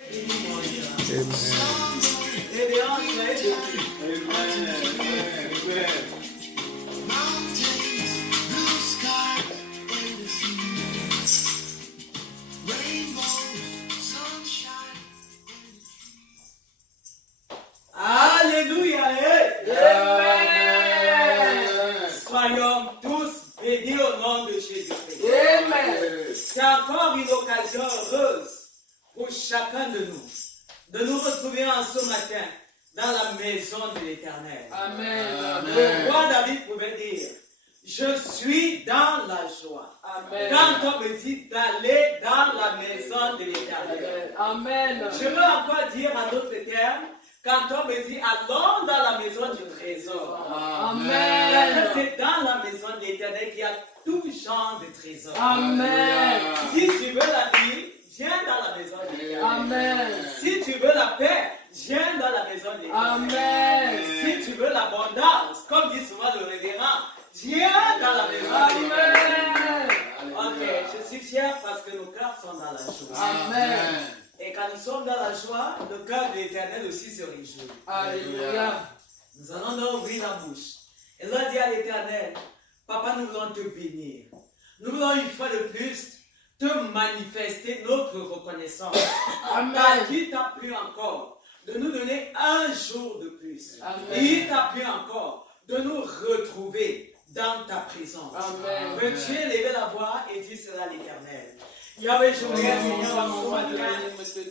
Alléluia. Soyons tous bénis au nom de Jésus-Christ. C'est encore une occasion heureuse pour chacun de nous retrouver en ce matin dans la maison de l'Éternel. Amen. Le roi David pouvait dire, je suis dans la joie. Amen. Quand on me dit d'aller dans la maison de l'Éternel. Amen. Je veux encore dire en d'autres termes, quand on me dit allons dans la maison du trésor. Amen. Parce que c'est dans la maison de l'Éternel qu'il y a tout genre de trésors. Amen. Si tu veux la vie, viens dans la maison de l'Éternel. Amen. Si tu veux la paix, viens dans la maison de l'Éternel. Amen. Si tu veux l'abondance, comme dit souvent le révérend, viens dans la maison de l'Éternel. Ok, je suis fier parce que nos cœurs sont dans la joie. Amen. Et quand nous sommes dans la joie, le cœur de l'Éternel aussi se réjouit. Alléluia. Nous allons donc ouvrir la bouche. Et là, dit à l'Éternel, Papa, nous voulons te bénir. Nous voulons une fois de plus te manifester notre reconnaissance. Amen. Parce qu'il t'a plu encore de nous donner un jour de plus. Amen. Et il t'a plu encore de nous retrouver dans ta présence. Amen. Veux-tu élever la voix et dire cela à l'Éternel? Yahweh, je voudrais, Seigneur, en ce matin,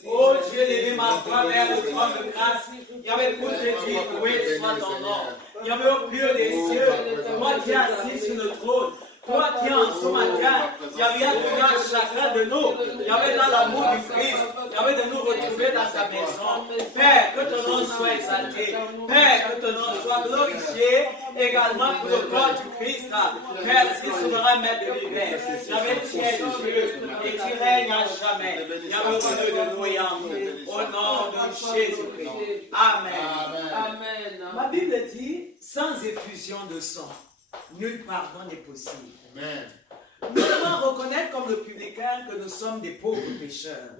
oh Dieu, lever ma voix vers le trône de grâce. Yahweh, pour te dire, oui, soit ton nom. Yahweh, au plus haut des cieux, toi qui es assis sur le trône, toi qui es en ce matin, Yahweh, donné à chacun de nous, Yahweh, dans l'amour du Christ, Yahweh, de nous retrouver dans sa maison. Père, que ton nom soit exalté. Père, que ton nom soit glorifié également pour le corps du Christ. Merci, souverain maître de l'univers. Yahweh, tu es Dieu et tu règnes à jamais. Yahweh, au milieu de nous et en nous. Au nom de Jésus-Christ. Amen. Amen. Ma Bible dit, sans effusion de sang, nul pardon n'est possible. Amen. Nous devons reconnaître comme le publicain que nous sommes des pauvres pécheurs.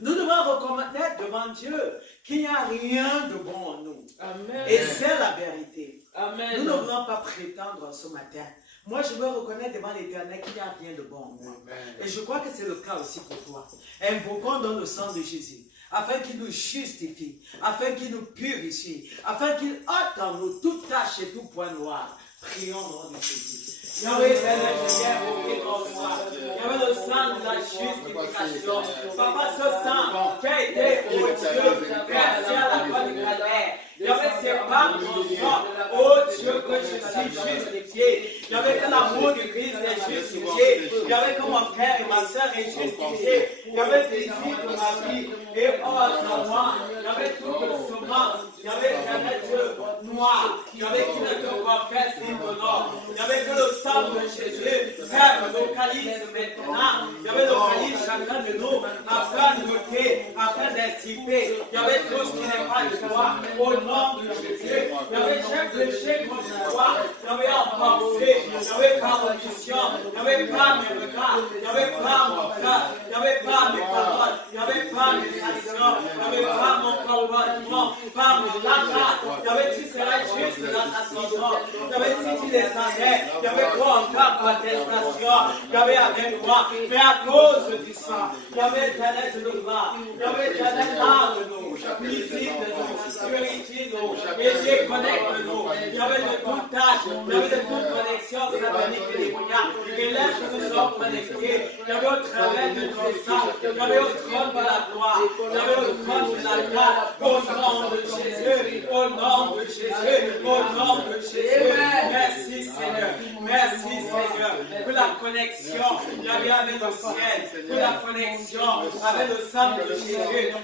Nous devons reconnaître devant Dieu qu'il n'y a rien de bon en nous. Amen. Et c'est la vérité. Amen. Nous ne voulons pas prétendre ce matin. Moi, je veux reconnaître devant l'Éternel qu'il n'y a rien de bon en nous. Et je crois que c'est le cas aussi pour toi. Invoquons dans le sang de Jésus, afin qu'il nous justifie, afin qu'il nous purifie, afin qu'il ôte en nous toute tache et tout point noir. Prions au nom de Jésus. Yahweh, Père éternel, au nom de toi. Yahweh, le sang de la justification. Papa, ce sang qui a été, oh Dieu, versé à la croix du calvaire. Yahweh, c'est par ton sang, oh Dieu, que je suis justifié. Yahweh, que l'amour du Christ est justifié. Yahweh, que mon frère et ma soeur est justifié. Yahweh, visite ma vie et ôte en moi. Yahweh, toute semence. Yahweh, éternel Dieu, noir. Yahweh, qui ne te confesse ni t'honore. Yahweh, que le sang de Jésus ferme nos calices maintenant. Yahweh, localise chacun de nous afin de noter, afin d'inciter. Yahweh, tout ce qui n'est pas de toi, au nom de Jésus. Yahweh, j'ai péché contre toi. Yahweh, en pensée. Yahweh, par omission. Yahweh, par mes regards. Yahweh, par mon cœur. Yahweh, par mes paroles. Yahweh, par mes actions. Yahweh, par mon comportement. Par mon langage. Yahweh, tu seras juste dans ta maison. Yahweh, si tu descendais, Yahweh, toi en ta contestation. Yahweh, avec moi. Mais à cause du sang. Yahweh, éternel, je nous vois. Yahweh, éternel, lave-nous. Visite-nous. Purifie-nous. Et déconnecte-nous. Yahweh, de toute tâche. Yahweh, de toute connexion satanique et démoniaque. Et laisse que nous soyons connectés. Yahweh, au travers de ton sang. Yahweh, au trône de la gloire. Yahweh, au trône de la grâce. Au nom de Jésus. Au nom de Jésus. Au nom de Jésus. Merci Seigneur. Merci Seigneur. Pour la connexion, Yahweh, avec le ciel. Pour la connexion avec le sang de Jésus.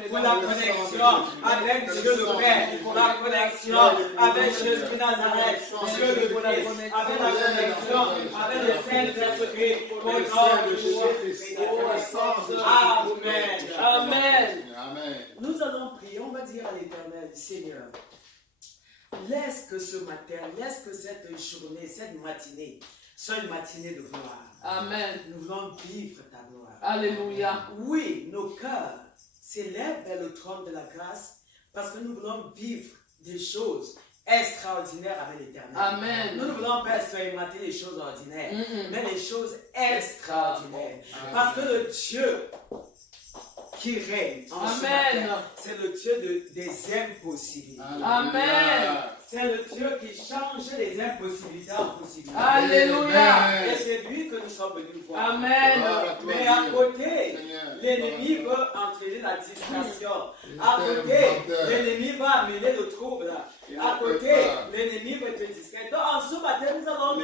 Pour la connexion avec Dieu le Père. Pour la connexion avec Jésus de Nazareth. Dieu le Christ. Avec la connexion avec le Saint-Esprit. Au nom de Jésus. Amen. Amen. Amen. Nous allons prier, on va dire à l'Éternel, Seigneur, laisse que ce matin, laisse que cette journée, cette matinée, soit une matinée de gloire. Amen. Nous voulons vivre ta gloire. Alléluia. Oui, nos cœurs s'élève vers le trône de la grâce parce que nous voulons vivre des choses extraordinaires avec l'Éternel. Amen. Nous ne voulons pas expérimenter les choses ordinaires, mais les choses extraordinaires. Parce que le Dieu qui règne en ce matin, c'est le Dieu des impossibilités. Amen. C'est le Dieu qui change les impossibilités en possibilités. Alléluia. Et c'est lui que nous sommes venus voir. Amen. Mais à côté, l'ennemi veut entraîner la distraction. À côté, l'ennemi va amener le trouble. À côté, l'ennemi veut te distraire. Donc en ce matin, nous allons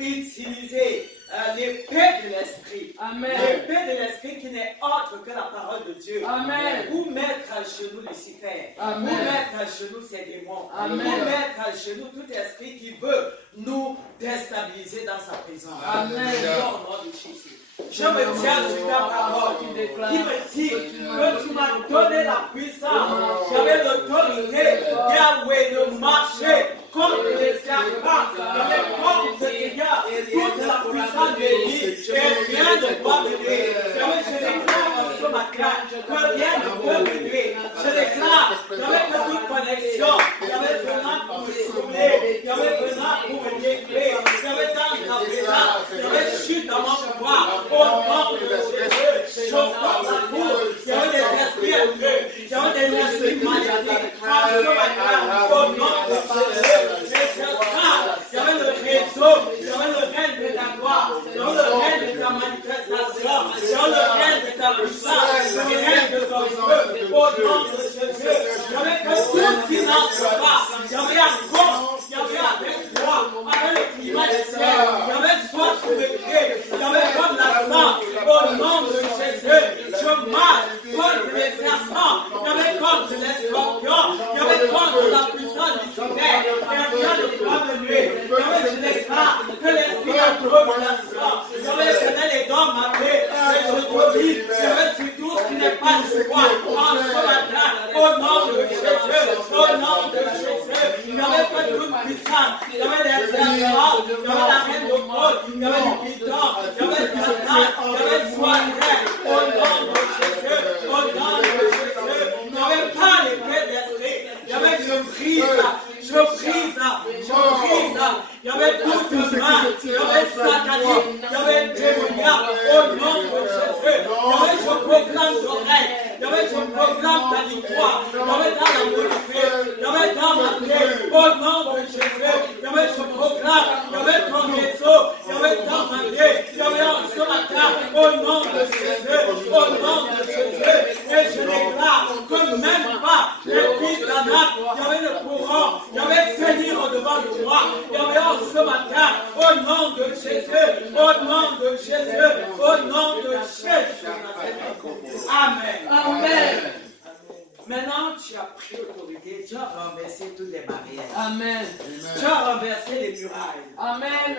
utiliser l'épée de l'esprit. L'épée de l'esprit qui n'est autre que la parole de Dieu. Amen. Pour mettre à genoux Lucifer. Amen. Pour mettre à genoux ses démons. Amen. Pour mettre à genoux tout esprit qui veut nous déstabiliser dans sa présence. Amen. Au nom de Jésus. Je me tiens sur ta parole qui me dit que tu m'as donné la puissance. J'avais l'autorité, Yahweh, de marcher contre les serpents. J'avais contre le Seigneur toute la puissance de l'Église et rien ne peut me nuire. Je déclare en ce matin que rien ne peut me nuire. Je déclare que toute connexion, j'avais besoin pour me sauver, j'avais besoin pour me délivrer, j'avais dans ta présence, j'avais chute dans mon pouvoir. Au nom de Jésus, je porte la cour, j'avais des esprits élevés, j'avais des esprits magnétiques. En ce matin, au nom de Jésus, j'avais le réseau, j'avais le règne de ta gloire, j'avais le règne de ta manifestation, j'avais le règne de ta puissance, le règne de ton feu. Au nom de Jésus, j'avais que tout ce qui n'entre pas, j'avais encore, j'avais avec moi, avec le climat du ciel, j'avais soif sur le pied, j'avais comme la sang. Au nom de Jésus, je marche contre les serpents, j'avais contre les scorpions, j'avais contre la puissance du Seigneur, et rien ne peut me nuire. Je déclare que l'esprit a domination, j'avais donné les dons m'appeler, et je domine, j'avais sur tout ce qui n'est pas de moi, en ce matin, au nom de Jésus, au nom de Jésus, j'avais pas toute puissance, j'avais des serpents, j'avais la reine de Paul, j'avais du bidon, j'avais du Satan, j'avais soigné, au nom de Jésus, au nom de Jésus, j'avais pas l'épée d'esprit, j'avais je brise, j'avais toute main, j'avais satanique, j'avais démoniaque, au nom de Jésus, je proclame ton règne, je proclame ta victoire, j'avais dans la glorifier, j'avais dans ma paix, au nom de Jésus, je proclame, j'avais ton réseau, j'avais dans ma paix, j'avais en ce matin, au nom de Jésus, au nom de Jésus, et je déclare que même pas les fils d'Anak, j'avais le courant, j'avais tenir au devant de moi, j'avais en ce matin, au nom de Jésus, au nom de Jésus, au nom de Jésus. Amen. Amen. Maintenant, tu as pris l'autorité, tu as renversé toutes les barrières. Amen. Tu as renversé les murailles. Amen.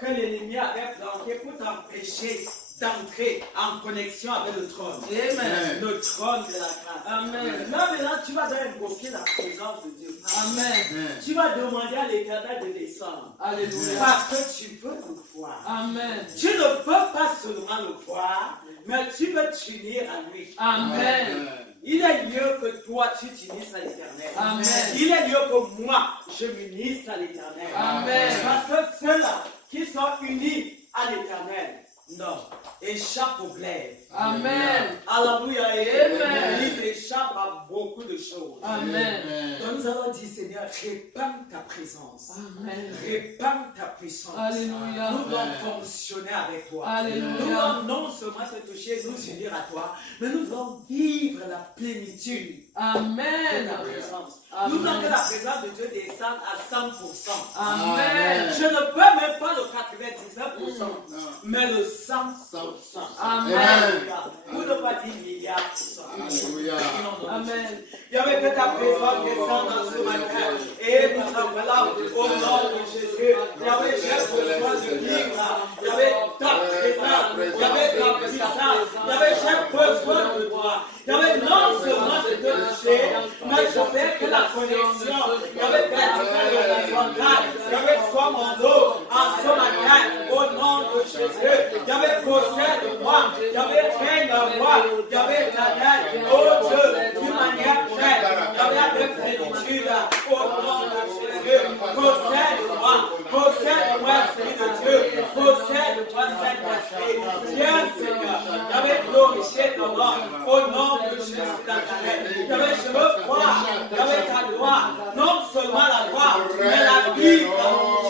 Que l'ennemi avait planté pour t'empêcher d'entrer en connexion avec le trône. Amen. Le trône de la grâce. Amen. Là, maintenant, tu vas invoquer la présence de Dieu. Amen. Tu vas demander à l'Éternel de descendre. Alléluia. Parce que tu veux le voir. Amen. Tu ne peux pas seulement le voir, mais tu veux t'unir à lui. Amen. Il est lieu que toi, tu t'unisses à l'Éternel. Amen. Il est lieu que moi, je m'unisse à l'Éternel. Amen. Parce que ceux-là qui sont unis à l'Éternel, non, échappent au glaive. Amen. Alléluia. Et Amen. ils échappent à beaucoup de choses. Amen. Donc nous allons dire, Seigneur, répands ta présence. Amen. Répands ta puissance. Alléluia. Nous voulons fonctionner avec toi. Alléluia. Nous voulons non seulement te toucher, nous unir à toi, mais nous voulons vivre la plénitude de Amen. ta présence. Amen. Nous voulons que la présence de Dieu descende à 100%. Amen. Je ne peux même pas le 99%, mais le 100%. Amen. Pour ne pas dire milliard. Amen. Il y avait que ta présence descende dans ce matin. Et nous enveloppe au nom de Jésus. Il y avait j'ai besoin de vivre. Il y avait ta présence. Il y avait ta puissance. Il y avait j'ai besoin de toi. Il y avait non seulement de te toucher, mais je veux que la connexion. Il y avait vertical et horizontal. Il y avait soit mon dos en ce matin au nom de Jésus. Il y avait possède de moi. Il y avait règne en moi. Il y avait ta tête. je veux voir ta gloire. Non seulement la gloire, mais la vivre.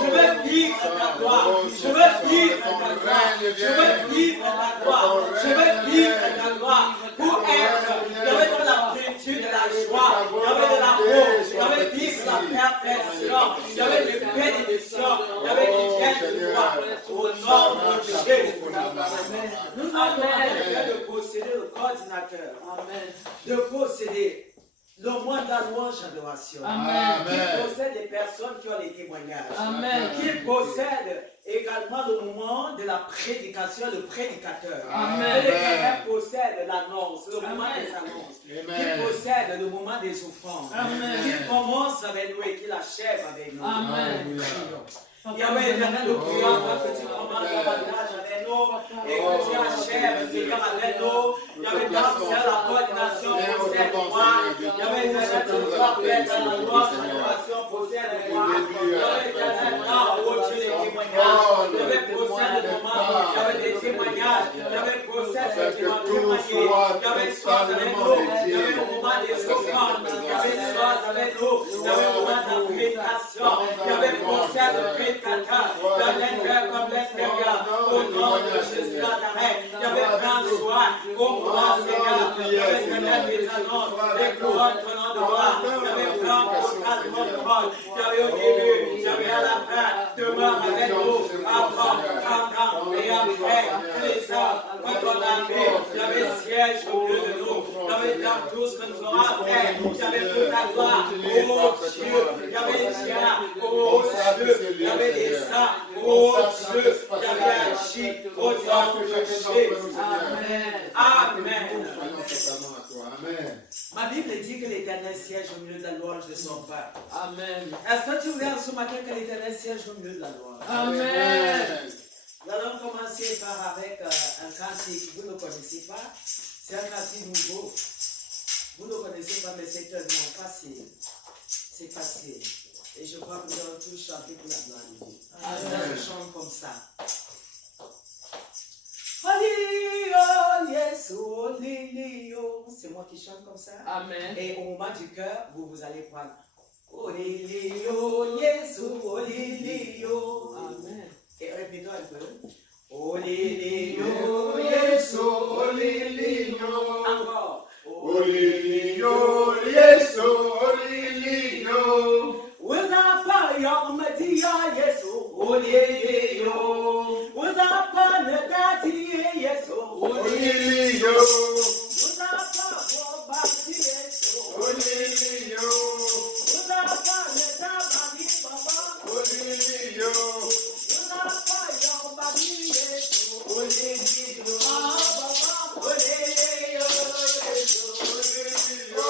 Je veux vivre ta gloire. Je veux vivre ta gloire. Je veux vivre ta gloire. Je veux vivre ta gloire. Pour être, dans la plénitude de la joie, de l'amour, vivre la perfection, de bénédiction, qui vient de toi. Au nom de Jésus. Nous avons de posséder le coordinateur. De posséder le mois de la louange adoration. Qui possède les personnes qui ont les témoignages. Qui possède également le moment de la prédication, le prédicateur. Qui possède l'annonce, le moment des annonces. Qui possède le moment des offrandes. Qui commence avec nous et qui l'achève avec nous. Yahweh éternel, nous prions que tu commences le partage avec nous et que tu achèves, Seigneur, avec nous. Yahweh, dans la coordination, possède moi. Yahweh éternel, tu dois faire dans la loi, coordination, possède moi. Yahweh éternel, dans où tu es les témoignages. Yahweh, possède le moment. Yahweh, des témoignages. Yahweh, possède ce qui va témoigner. Yahweh, sois avec nous. Yahweh, au moment des offrandes. Yahweh, sois avec nous. Yahweh, au moment de la prédication. Yahweh, possède le prédicateur. Dans l'intérieur comme l'extérieur. Au nom de Jésus Nazareth. Yahweh, prends soin. Au moment, Seigneur. Yahweh, Seigneur, des annonces. Des couronnes venant de gloire. Yahweh, prends total contrôle. Yahweh, au début. Yahweh, à la fin. Demeure avec nous. Avant, pendant et après. Les heures. Quand on arrive. Yahweh, siège au milieu de nous. Yahweh, dans tout ce que nous aurons à faire. Yahweh, pour ta gloire. Oh Dieu. Yahweh, tiens. Oh Dieu. Yahweh, des saints. Oh Dieu. Yahweh, agis. Au nom de Jésus. Amen. Ma Bible dit que l'Éternel siège au milieu de la louange de son peuple. Amen. Est-ce que tu regardes ce matin que l'Éternel siège au milieu de la louange? Amen. Nous allons commencer avec un cantique. Vous ne connaissez pas. C'est un cantique nouveau. Vous ne connaissez pas, mais c'est tellement facile. C'est facile. Et je crois que nous allons tous chanter pour la gloire de Dieu. Ça se chante comme ça. C'est moi qui chante comme ça. Amen. Et au moment du cœur, vous allez prendre. Olilio, Yesu, olilio. Amen. Et répétons un peu. Olilio, Yesu, olilio. Encore. Olilio, Yesu, olilio. Uzapa yomatia Yesu, olilio. Uzapa negati Yesu, Olilio, uzapa bobati Yesu, olilio, uzapa nedabani baba, olilio, uzapa yobati Yesu, olilio, baba, olilio, Yesu, olilio.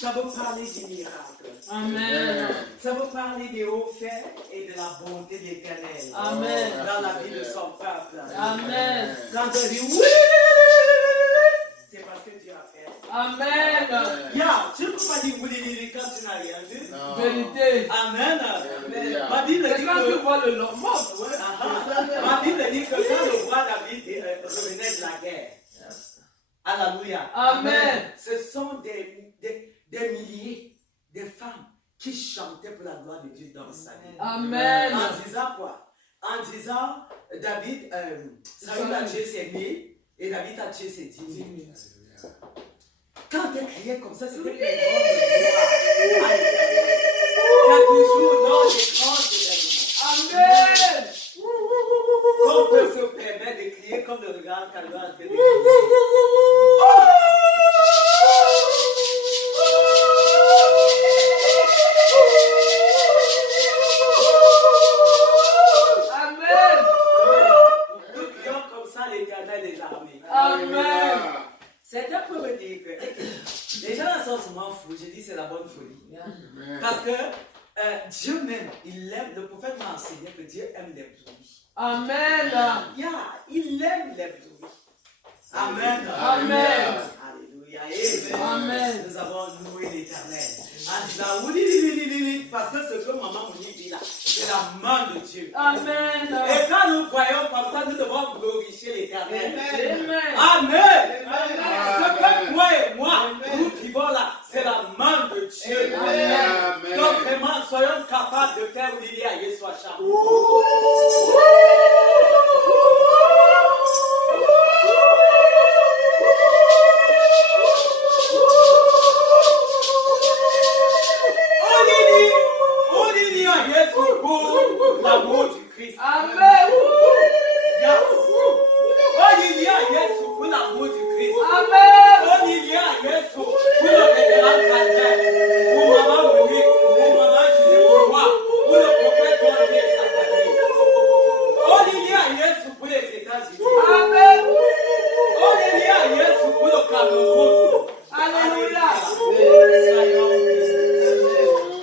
Ça veut parler du miracle. Amen. Ça veut parler des hauts faits et de la bonté de l'Éternel. Amen. Dans la vie de son peuple. Amen. Quand on dit oui, c'est parce que Dieu a fait. Amen. Ya, tu ne peux pas dire oui quand tu n'as rien vu. Vérité. Amen. Amen. Ma Bible dit C'est quand tu que... vois le mort. Ma Bible dit que quand le roi David revenait de la guerre. Alléluia. Amen. Ce sont des milliers de femmes qui chantaient pour la gloire de Dieu dans sa vie. Amen. En disant quoi? En disant, David, Saül a tué ses 1000 et David a tué ses 10 000. Quand elle criait comme ça, c'était une grande gloire. C'est toujours dans les grands événements. Amen. Qu'on peut se permettre de crier comme le regard quand on est en train de crier. Amen. Nous crions comme ça l'Éternel des armées. Amen. Certains peuvent dire que les gens sont souvent fous. Je dis c'est la bonne folie. Parce que Dieu même, il aime, le prophète m'a enseigné que Dieu aime les bruits. Amen. Il aime les bruits. Amen. Amen. Alléluia. Amen. Nous avons loué l'Éternel. En disant oui, parce que ce que maman Mouni dit là, c'est la main de Dieu. Amen. Et quand nous croyons comme ça, nous devons glorifier l'Éternel. Amen. Amen. Amen. Ce que toi et moi, nous vivons là, c'est la main de Dieu. Amen. Donc vraiment, soyons capables de faire l'idée à Yeshua Sham. On dit à Yeshua pour l'amour du Christ. Amen. Yes. On dit à Yeshua pour l'amour du Christ. Amen. On dit à Yeshua pour le vétéran Calvin, pour maman Monique, pour maman Julie, pour moi, pour le prophète André et sa famille. On dit à Yeshua pour les États-Unis. Amen. On dit à Yeshua pour le Cameroun. Alléluia.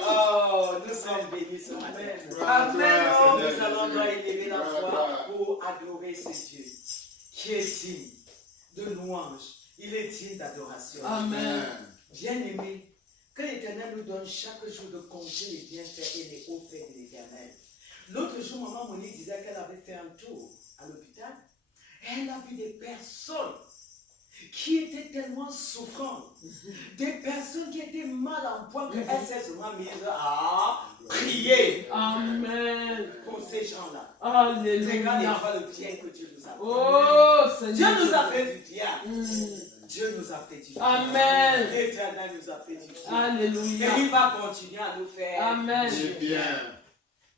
Oh, nous sommes bénis ce matin. Amen. Nous allons doit élever la voix pour adorer ce Dieu qui est digne de louange. Il est digne d'adoration. Amen. Bien-aimés, que l'Éternel nous donne chaque jour de compter les bienfaits et les hauts faits de l'Éternel. L'autre jour, maman Monique disait qu'elle avait fait un tour à l'hôpital. Elle a vu des personnes qui étaient tellement souffrantes, des personnes qui étaient mal en point qu'elle s'est souvent mise à prier Amen. pour ces gens-là. Alléluia. Regardez le bien que Dieu nous a fait. Oh Dieu Seigneur. nous a fait du bien. Dieu nous a fait du bien. Amen. L'Éternel nous a fait du bien. Alléluia. Et il va continuer à nous faire Amen. du C'est bien.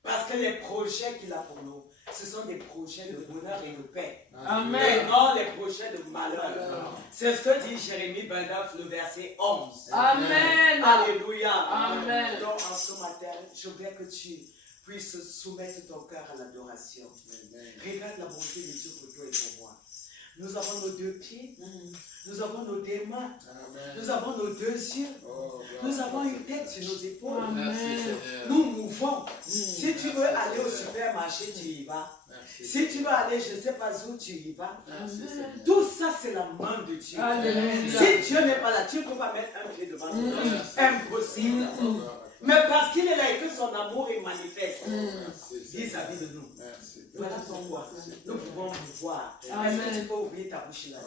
Parce que les projets qu'il a pour nous, ce sont des projets de bonheur et de paix. Et Amen. non les projets de malheur. C'est ce que dit Jérémie 29, le verset 11. Amen. Alléluia. Amen. Donc en ce matin, je veux que tu puisses soumettre ton cœur à l'adoration. Regarde la bonté de Dieu pour toi et pour moi. Nous avons nos deux pieds, nous avons nos deux mains, nous avons nos deux yeux, nous avons une tête sur nos épaules. Nous mouvons. Si tu veux aller au supermarché, tu y vas. Si tu veux aller, je ne sais pas où, tu y vas. Tout ça, c'est la main de Dieu. Alléluia. Si Dieu n'est pas là, tu ne peux pas mettre un pied devant toi. Impossible. Mais parce qu'il est là et que son amour est manifeste. Merci, Vis-à-vis de nous. Merci. Voilà ton roi. Nous pouvons vous voir. Amen. Est-ce que tu peux ouvrir ta bouche là?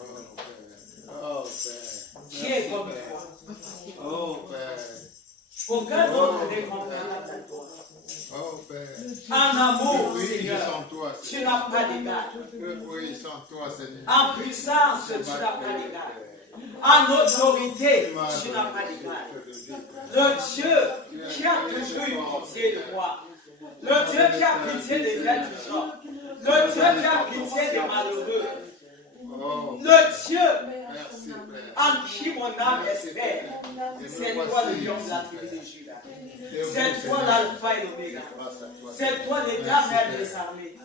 Oh, Père. Qui est comme toi? Oh, Père. Aucun autre n'est comparable à toi. Oh, Père. En amour, Oui, Seigneur, sans toi, tu Seigneur. n'as pas d'égal. Oui, sans toi, Seigneur. En puissance, tu n'as pas d'égal. En autorité, tu n'as pas d'égal. Le Dieu qui a toujours eu pitié de moi. Le Dieu qui a pitié des indigents. Le Dieu qui a pitié des malheureux. Oh, Le Dieu merci, Père. en qui mon âme espère. C'est toi le lion de la tribu de Juda. C'est toi l'alpha et l'oméga. C'est toi l'éternel des armées.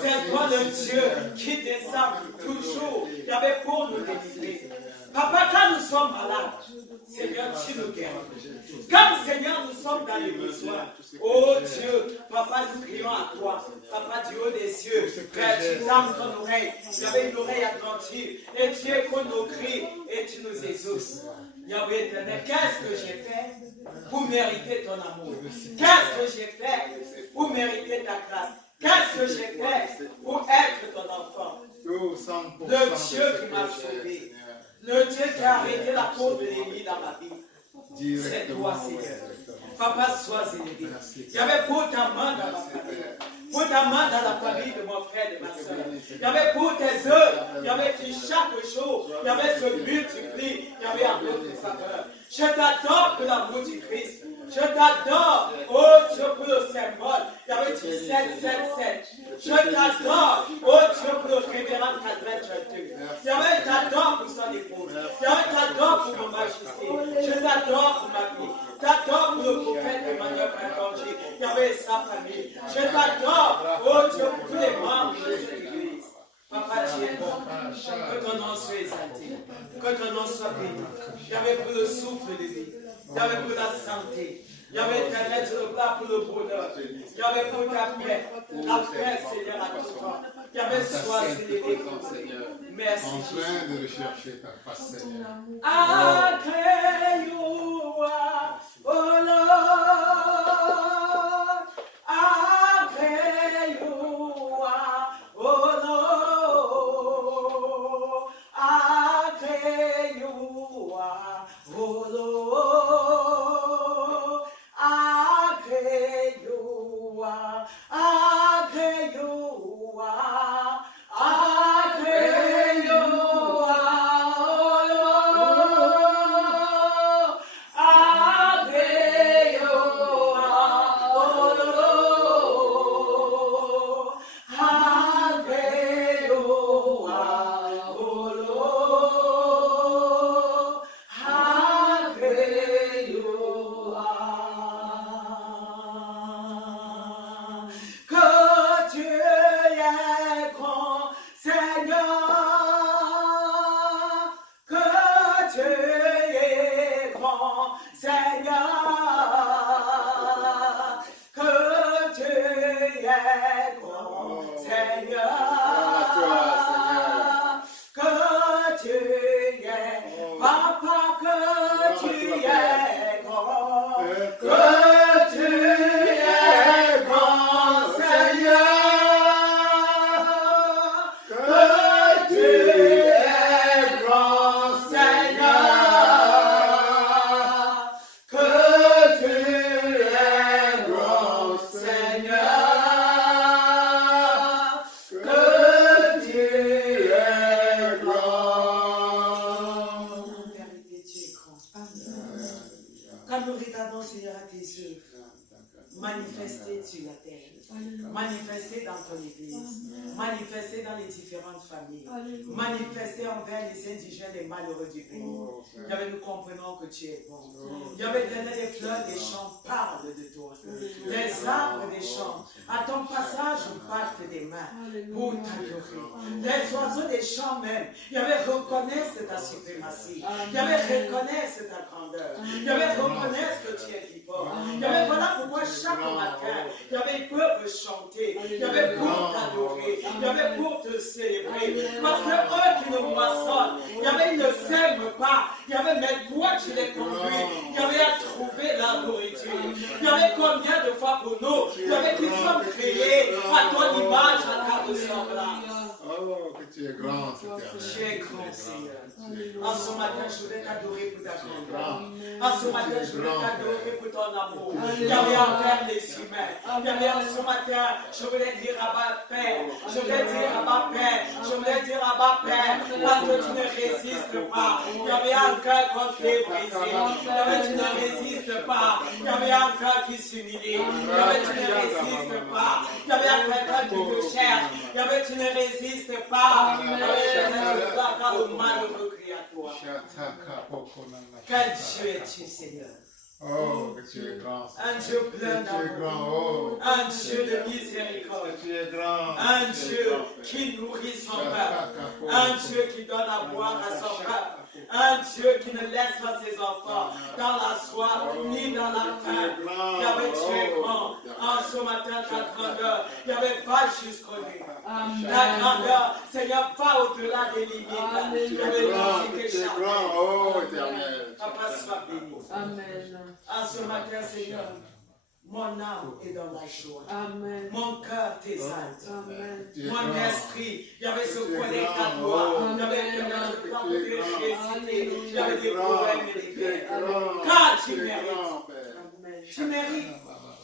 C'est toi le Dieu qui descend toujours. Il y avait pour nous délivrer. Papa, quand nous sommes malades, Seigneur, tu nous guéris. Quand, Seigneur, nous sommes dans les besoins, oh Dieu, Papa, nous crions à toi. Papa, du haut des cieux, Père, tu tends ton oreille. Il y avait une oreille attentive. Et tu écoutes nos cris et tu nous exauces. Yahweh éternel, qu'est-ce que j'ai fait pour mériter ton amour? Qu'est-ce que j'ai fait pour mériter ta grâce? Qu'est-ce que j'ai fait pour être ton enfant? Le Dieu qui m'a sauvé. Le Dieu qui a arrêté la cause de l'ennemi dans ma vie. C'est toi, Seigneur. Papa, sois élevé. Il y avait pour ta main dans ma famille. Pour ta main dans la famille de mon frère et de ma soeur. Il y avait pour tes œuvres. Il y avait qui chaque jour. Il y avait ce multiplie. Il y avait un autre faveur. Je t'adore pour l'amour du Christ. Je t'adore, oh Dieu, pour le symbole. Il y avait du 777. Je t'adore, oh Dieu, pour le révérend Cadret Château. Il y avait t'adore pour son épouse. Il y avait t'adore pour mon majesté. Je t'adore pour ma vie. T'adore pour le prophète Emmanuel Prince. Il y avait sa famille. Je t'adore, oh Dieu, pour tous les membres de cette église. Papa, tu es bon. Que ton nom soit exalté. Que ton nom soit béni. Il y avait pour le souffle de vie. Il y avait pour la santé. Il y avait ta lettre de plat pour le bonheur. Il y avait pour ta paix. La paix, Seigneur, à tout temps. Il y avait soin, Seigneur. Merci. En train de rechercher ta face, Seigneur. Agréoua, oh Lord. Agréoua, oh Lord. Agréoua, oh Lord. Manifester sur la terre, manifester dans ton église, manifester dans les différentes familles, manifester envers les indigènes et malheureux du pays. Il y avait, nous comprenons que tu es bon. Il y avait les fleurs des champs parlent de toi. Les arbres des champs, à ton passage, battent des mains pour t'adorer. Les oiseaux des champs même, il y avait reconnaissent ta suprématie. Il y avait reconnaissent ta grandeur. Il y avait reconnaissent que tu es vivant. Il y avait voilà pourquoi chaque matin, il y avait peur de chanter. Il y avait pour t'adorer. Il y avait pour te célébrer. Parce que eux qui nous moissonnent, il y avait ils ne s'aiment pas. Il y avait mais toi tu les conduis. Il y avait à trouver la nourriture. Il y grâce. Oh, que tu es grand, Tu Éternel. es grand, Seigneur. En ce matin, je voudrais t'adorer pour ta grandeur. Amen. En ce matin, je voudrais t'adorer pour ton amour. Il y avait envers les humains. Il y avait en ce matin, je voulais dire Abba Père. Je voulais dire Abba Père. Je voulais dire Abba Père. Parce que tu ne résistes pas. Il y avait un cœur contre les brisés. Il y avait tu ne résistes pas. Il y avait un cœur qui s'humilie. Il y avait tu ne résistes pas. Il y avait un cœur qui te cherche. Il y avait tu ne résistes pas. Il y avait tu pas le malheureux crie à toi. Quel Dieu es-tu, Seigneur? Oh, que tu es grand. Un Dieu plein Tu es grand. d'amour. Oh, Un Dieu de miséricorde. tu es grand. Un Dieu qui nourrit son peuple. Un Dieu qui donne à boire à son peuple. Un Dieu qui ne laisse pas ses enfants dans la soif ni dans la faim. Il y avait tu es grand. En ce matin, ta grandeur, il n'y avait pas jusqu'au nez. Ta grandeur, Seigneur, va au-delà des limites. Il y avait Tu tout ce es que grand. Oh, Éternel. Papa, sois béni. Amen. En ce matin, Seigneur, mon âme est dans la joie. Amen. Mon cœur t'exalte. Amen. Tu es Mon grand. esprit, il y avait ce connect à toi. Il y avait ce plan de réciter. Il y avait des poèmes et des vers. Car tu mérites. Amen. Tu mérites.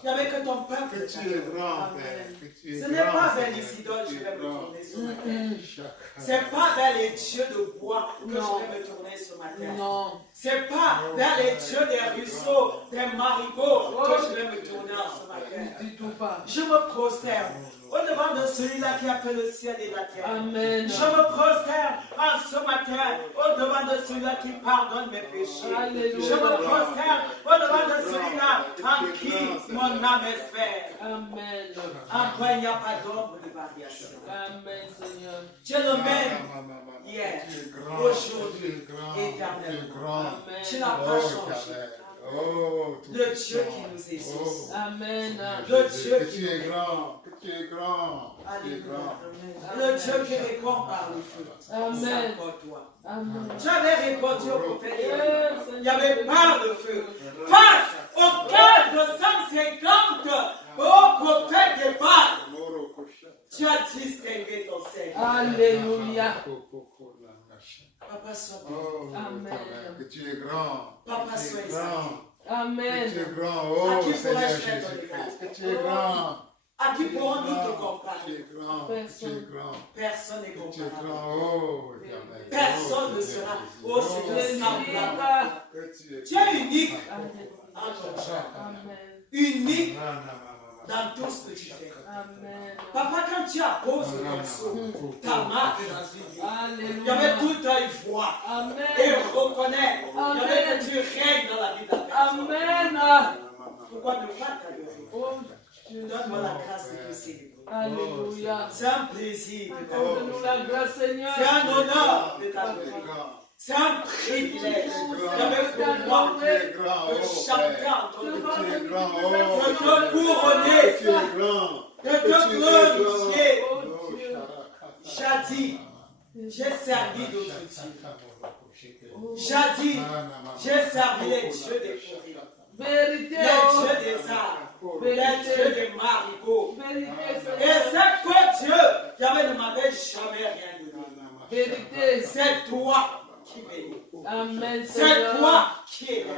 Il n'y avait que ton peuple. Que tu es grand, Père. Que tu es Ce n'est pas grand, vers Seigneur. les idoles que je vais me tourner ce matin. Chaque- C'est pas vers les dieux de bois que Non. je vais me tourner ce matin. Non. C'est pas vers les dieux des ruisseaux, des marigots que je vais me tourner en ce matin. Du tout pas. Je me prosterne au-devant de celui-là qui a fait le ciel et la terre. Amen. Je me prosterne en ce matin au-devant de celui-là qui pardonne mes péchés. Alléluia. Je me prosterne au-devant de celui-là en qui mon âme espère. Amen. En toi, il n'y a pas d'ombre de variation. Amen, Seigneur. Tu es le même hier, Tu es grand. aujourd'hui, Tu es grand. Tu es éternellement. grand. Tu Amen. n'as Oh, pas changé. Éternel. Oh, tout Le puissant. Dieu qui nous exauce. Amen. Le Jésus, Dieu que qui tu es nous grand. Que tu es grand. Tu es Alléluia. grand. Le Dieu qui répond par le feu. Amen. C'est encore toi. Amen. Tu avais répondu au prophète. Yes, Il y avait pas de feu. Face au cœur de 150 au prophète de Baal, Moro Kosha. tu as distingué ton Seigneur. Alléluia. Papa, sois béni. Oh, Amen. Éternel, que tu es grand. Papa, Que tu sois es grand. exalté. Amen. Que tu es grand. À Oh, qui Seigneur pourrais-je faire ton Jésus-Christ. égard? Que tu es grand. À qui pourrons-nous te Tu comparer? es grand. Tu es grand. Personne n'est Tu es comparable. grand. Oh, Éternel. Personne Oh, ne Seigneur sera Jésus. au Seigneur Oh, semblable. que tu es Tu es unique Amen. en ton genre. Amen. Unique grand. dans tout ce que tu fais. Amen. Papa, quand tu apposes le morceau, ta marque dans une vie. Il y avait Alléluia. tout œil voit et Amen. reconnaît. Il y avait que tu règnes dans la vie de la personne. Amen. Pourquoi ne pas t'adorer? Oh, Dieu. Donne-moi la grâce de te célébrer. Alléluia. C'est un plaisir de t'adorer. Accorde-nous la grâce, Seigneur. C'est un honneur de t'adorer. C'est un privilège. Il y avait pour moi Tu es grand. de Oh, chanter Père. en ton nom, Tu es grand. de Oh, te couronner, tu es grand. de te glorifier. Oh, Dieu. Jadis, j'ai servi d'autres dieux. Jadis, j'ai servi les dieux des forêts, Vérité, les oh. dieux des arbres, les dieux des marigots. Vérité, Et Seigneur. c'est que Dieu, Yahweh ne m'avait jamais rien donné. Vérité. C'est toi qui bénis. Amen, C'est Seigneur. toi qui es là.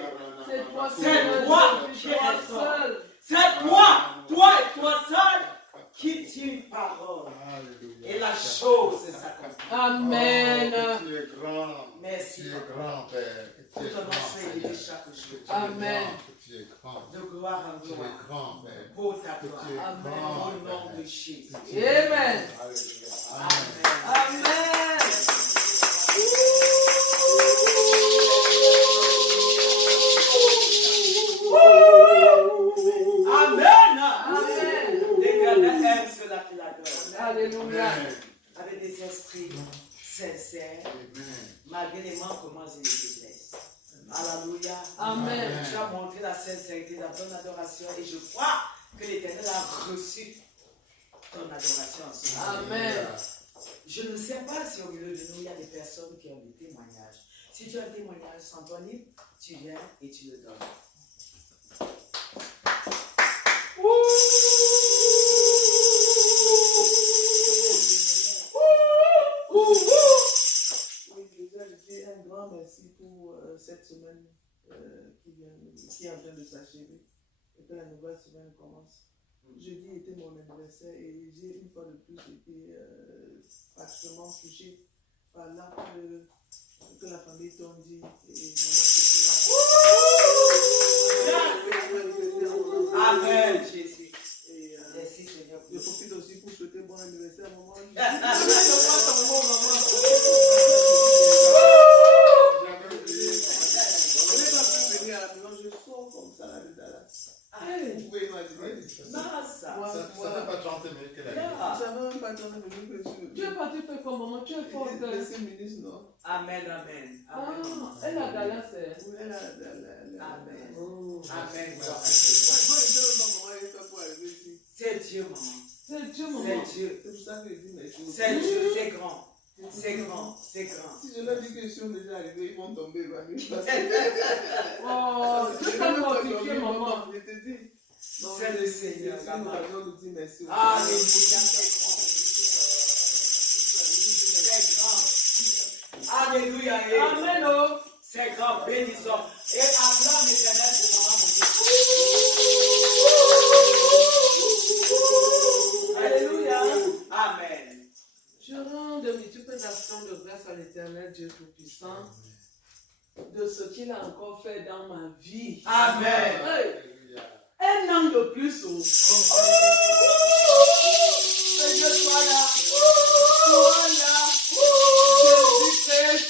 C'est toi, C'est Seigneur. toi C'est qui toi restaure. seul. C'est toi et toi seul, qui dit une parole. Et la chose s'accomplit. Amen. Tu es grand. Merci, Tu es Papa. grand, Père. Que Pour tu es ton nom grand, soit élevé Seigneur. chaque jour. Amen. Que tu es grand. De gloire en Tu es gloire. grand, Père. Pour ta Que gloire. tu es Amen. grand. Au nom de Jésus. Amen. Alléluia. Amen. Amen. Amen. Amen. L'Éternel aime ceux-là qui l'adorent. Alléluia. Avec des esprits sincères, Amen. malgré les manquements et les faiblesses. Alléluia. Amen. Tu as montré la sincérité dans ton adoration et je crois que l'Éternel a reçu ton adoration en ce moment. Amen. Je ne sais pas si au milieu de nous, il y a des personnes qui ont des témoignages. Si tu as un témoignage sans toi libre, tu viens et tu le donnes. Oui, je dois dire un grand merci pour cette semaine qui est en train de s'achever et que la nouvelle semaine commence. Jeudi était mon anniversaire et j'ai une fois de plus été particulièrement touchée par l'acte que la famille Tondi et maman Amen, Jésus. et, Merci, Seigneur. je profite aussi pour souhaiter bon anniversaire à maman. Je sors comme ça là de Dallas. Vous pouvez imaginer. Ça fait pas 30 minutes qu'elle a dit. Je savais même pas tant de minutes que Tu es parti faire comme maman, tu es forte. laissez ministre, non? Amen, amen. Ah, Amen. elle a Dallas. Oui, elle a. Amen. Oh. Amen. Moi, je ne sais même pas comment elle fait pour arriver ici. C'est Dieu, maman. C'est Dieu, maman. C'est Dieu. C'est pour ça que je dis merci. C'est Dieu, c'est grand. C'est grand, c'est grand. Si je leur dis que je suis déjà arrivé, ils vont tomber évanouis. Parce que Oh, tu je t'es n'ai pas mortifié, dormi, maman. Je te dis. C'est le Seigneur, C'est une maman. occasion de dire merci. Alléluia, c'est grand. C'est grand. Alléluia. Amen, oh. C'est grand, bénissons. Et acclame l'Éternel pour maman, mon Dieu. Alléluia. Amen. Je rends de multiples actions de grâce à l'Éternel Dieu Tout-Puissant de ce qu'il a encore fait dans ma vie. Amen. Hey, un an de plus. Oh. Seigneur, sois là. Sois là. Jésus-Christ,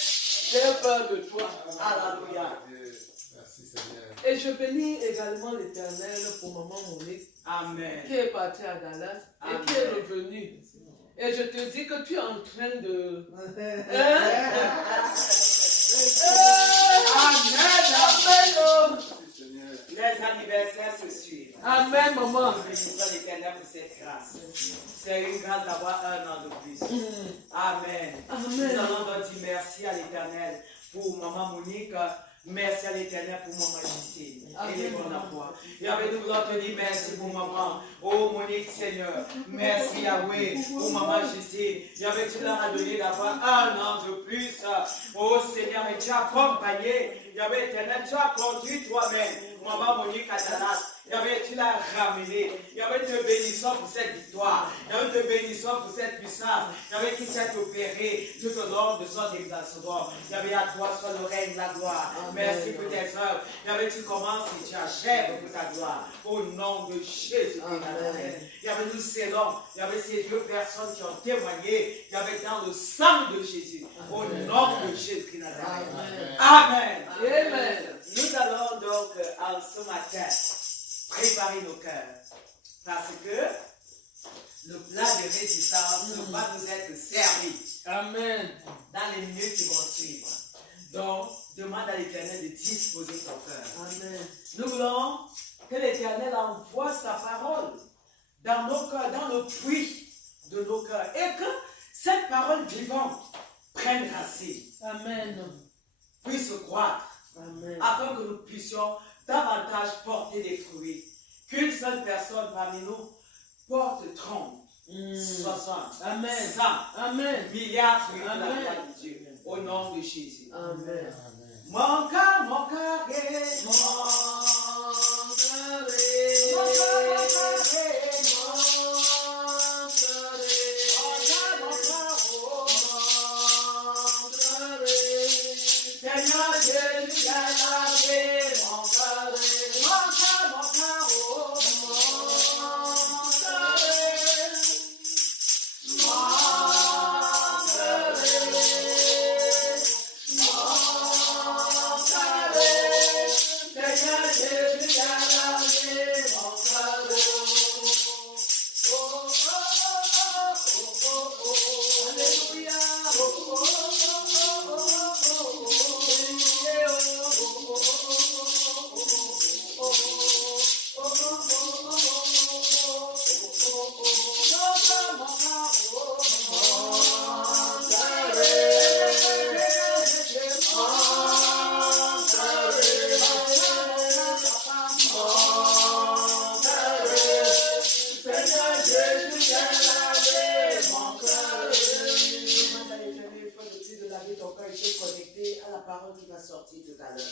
j'ai peur de toi. Alléluia. Merci Seigneur. Et je bénis également l'Éternel pour maman Monique Amen. qui est partie à Dallas et qui est revenue. Et je te dis que tu es en train de... Amen. Merci Seigneur. Les anniversaires se suivent. Amen, maman. Nous bénissons l'Éternel pour cette grâce. C'est une grâce d'avoir un an de plus. Amen. Nous Amen. allons donc dire merci à l'Éternel pour maman Monique. Merci à l'Éternel pour maman Justine. Et les bonnes voix. Et avec nous voulons te dire merci pour maman. Oh Monique Seigneur. Merci Yahweh pour maman Justine. Et avec tu leur as donné d'avoir un an de plus. Oh Seigneur, et tu as accompagné. Et avec l'Éternel, tu as conduit toi-même. Maman Monique à Dallas. Yahweh, tu l'as ramené. Yahweh, te bénissons pour cette victoire. Yahweh, te bénissons pour cette puissance. Yahweh, qui s'est opéré tout au long de son déplacement. Yahweh, à toi soit le règne, la gloire. Merci pour tes œuvres. Yahweh, tu commences et tu achèves pour ta gloire. Au nom de Jésus de Nazareth. Yahweh, nous scellons. Yahweh, ces deux personnes qui ont témoigné. Yahweh, dans le sang de Jésus. Au nom de Jésus de Nazareth. Amen. Amen. Nous allons donc, en ce matin, préparer nos cœurs. Parce que le plat de résistance va nous être servi Amen. dans les minutes qui vont suivre. Donc, demande à l'Éternel de disposer ton cœur. Amen. Nous voulons que l'Éternel envoie sa parole dans nos cœurs, dans le puits de nos cœurs. Et que cette parole vivante prenne racine, Amen. puisse croître, Amen. afin que nous puissions davantage porter des fruits. Qu'une seule personne parmi nous porte 30, 60, Amen. 100 Amen. milliards de fruits de la Amen. gloire de Dieu. Au nom de Jésus. Amen. Mon cœur est mon Seigneur Jésus, a lavé mon cœur, Seigneur Jésus, a lavé mon cœur. parole qui va sortir tout à l'heure.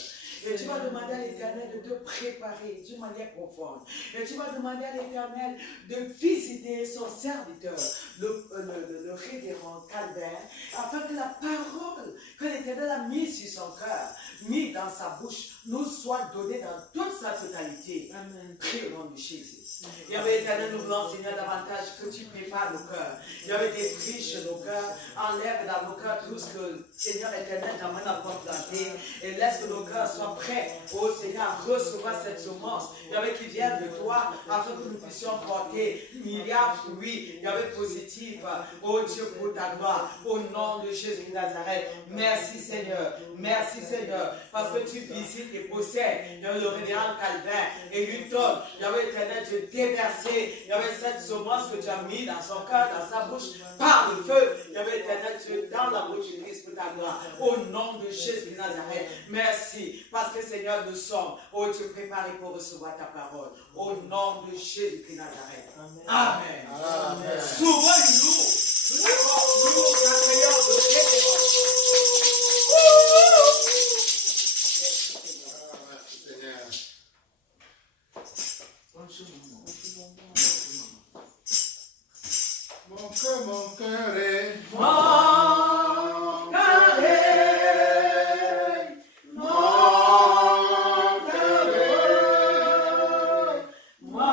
Et tu vas demander à l'Éternel de te préparer d'une manière profonde. Et tu vas demander à l'Éternel de visiter son serviteur, le révérend Calvin, afin que la parole que l'Éternel a mise sur son cœur, mise dans sa bouche, nous soit donnée dans toute sa totalité. Amen. Prie au nom de Jésus. Il y avait l'Éternel, nous voulons, Seigneur, davantage que tu prépares nos cœurs. Il y avait des friches nos cœurs. Enlève dans nos cœurs tout ce que, Seigneur éternel, t'amène à planter. Et laisse que nos cœurs soient prêts, oh Seigneur, à recevoir cette semence. Il y avait qui vient de toi, afin que nous puissions porter milliards de fruits. Il y avait positif, oh Dieu, pour ta gloire. Au nom de Jésus de Nazareth. Merci Seigneur. Merci Seigneur. Parce que tu visites et possèdes. Il y avait le révérend Calvin et lui donne. Il y avait l'éternel, Dieu déversé. Il y avait cette semence que tu as mis dans son cœur, dans sa bouche, par le feu. Il y avait l'éternel Dieu dans la bouche de Christ pour ta gloire. Au nom de Jésus de Nazareth. Merci. Parce que Seigneur, nous sommes, oh Dieu, préparés pour recevoir ta parole. Au nom de Jésus de Nazareth. Amen. Amen. Amen. Souvent nous accueillons le révérend. Merci Seigneur. Mon cœur est Mon cœur est, mon cœur est, mon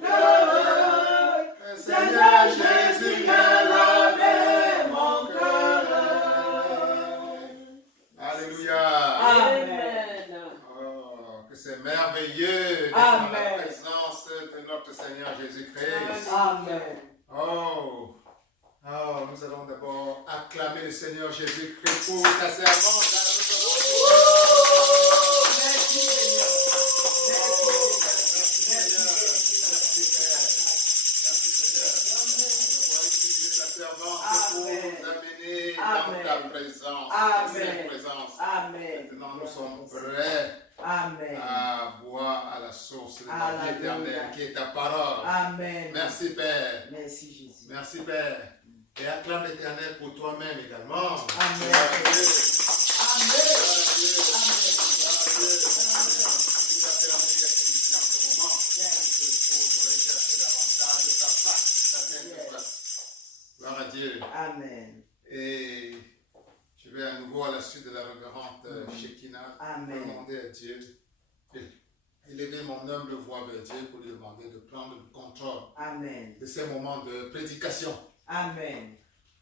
cœur est, Seigneur Jésus, que mon cœur est. Alléluia. Amen. Oh, que c'est merveilleux d'être dans Amen. la présence de notre Seigneur Jésus-Christ. Amen. Oh, nous allons d'abord acclamer le Seigneur Jésus-Christ pour sa servante. Merci Seigneur. Dans ta présence, Amen. présence. Amen. Maintenant, nous sommes prêts Amen. à boire à la source de la vie Alléluia. éternelle qui est ta parole. Amen. Merci Père. Merci Jésus. Merci Père. Et acclame l'Éternel pour toi-même également. Amen. Gloire à Dieu. Amen. Gloire à Dieu. Gloire à Dieu. Il nous a permis d'être ici en ce moment pour rechercher davantage ta face, ta sainte face. Gloire à Dieu. Amen. Et je vais à nouveau à la suite de la révérende Shekinah Amen. demander à Dieu, élever mon humble voix vers Dieu pour lui demander de prendre le contrôle Amen. de ces moments de prédication. Amen.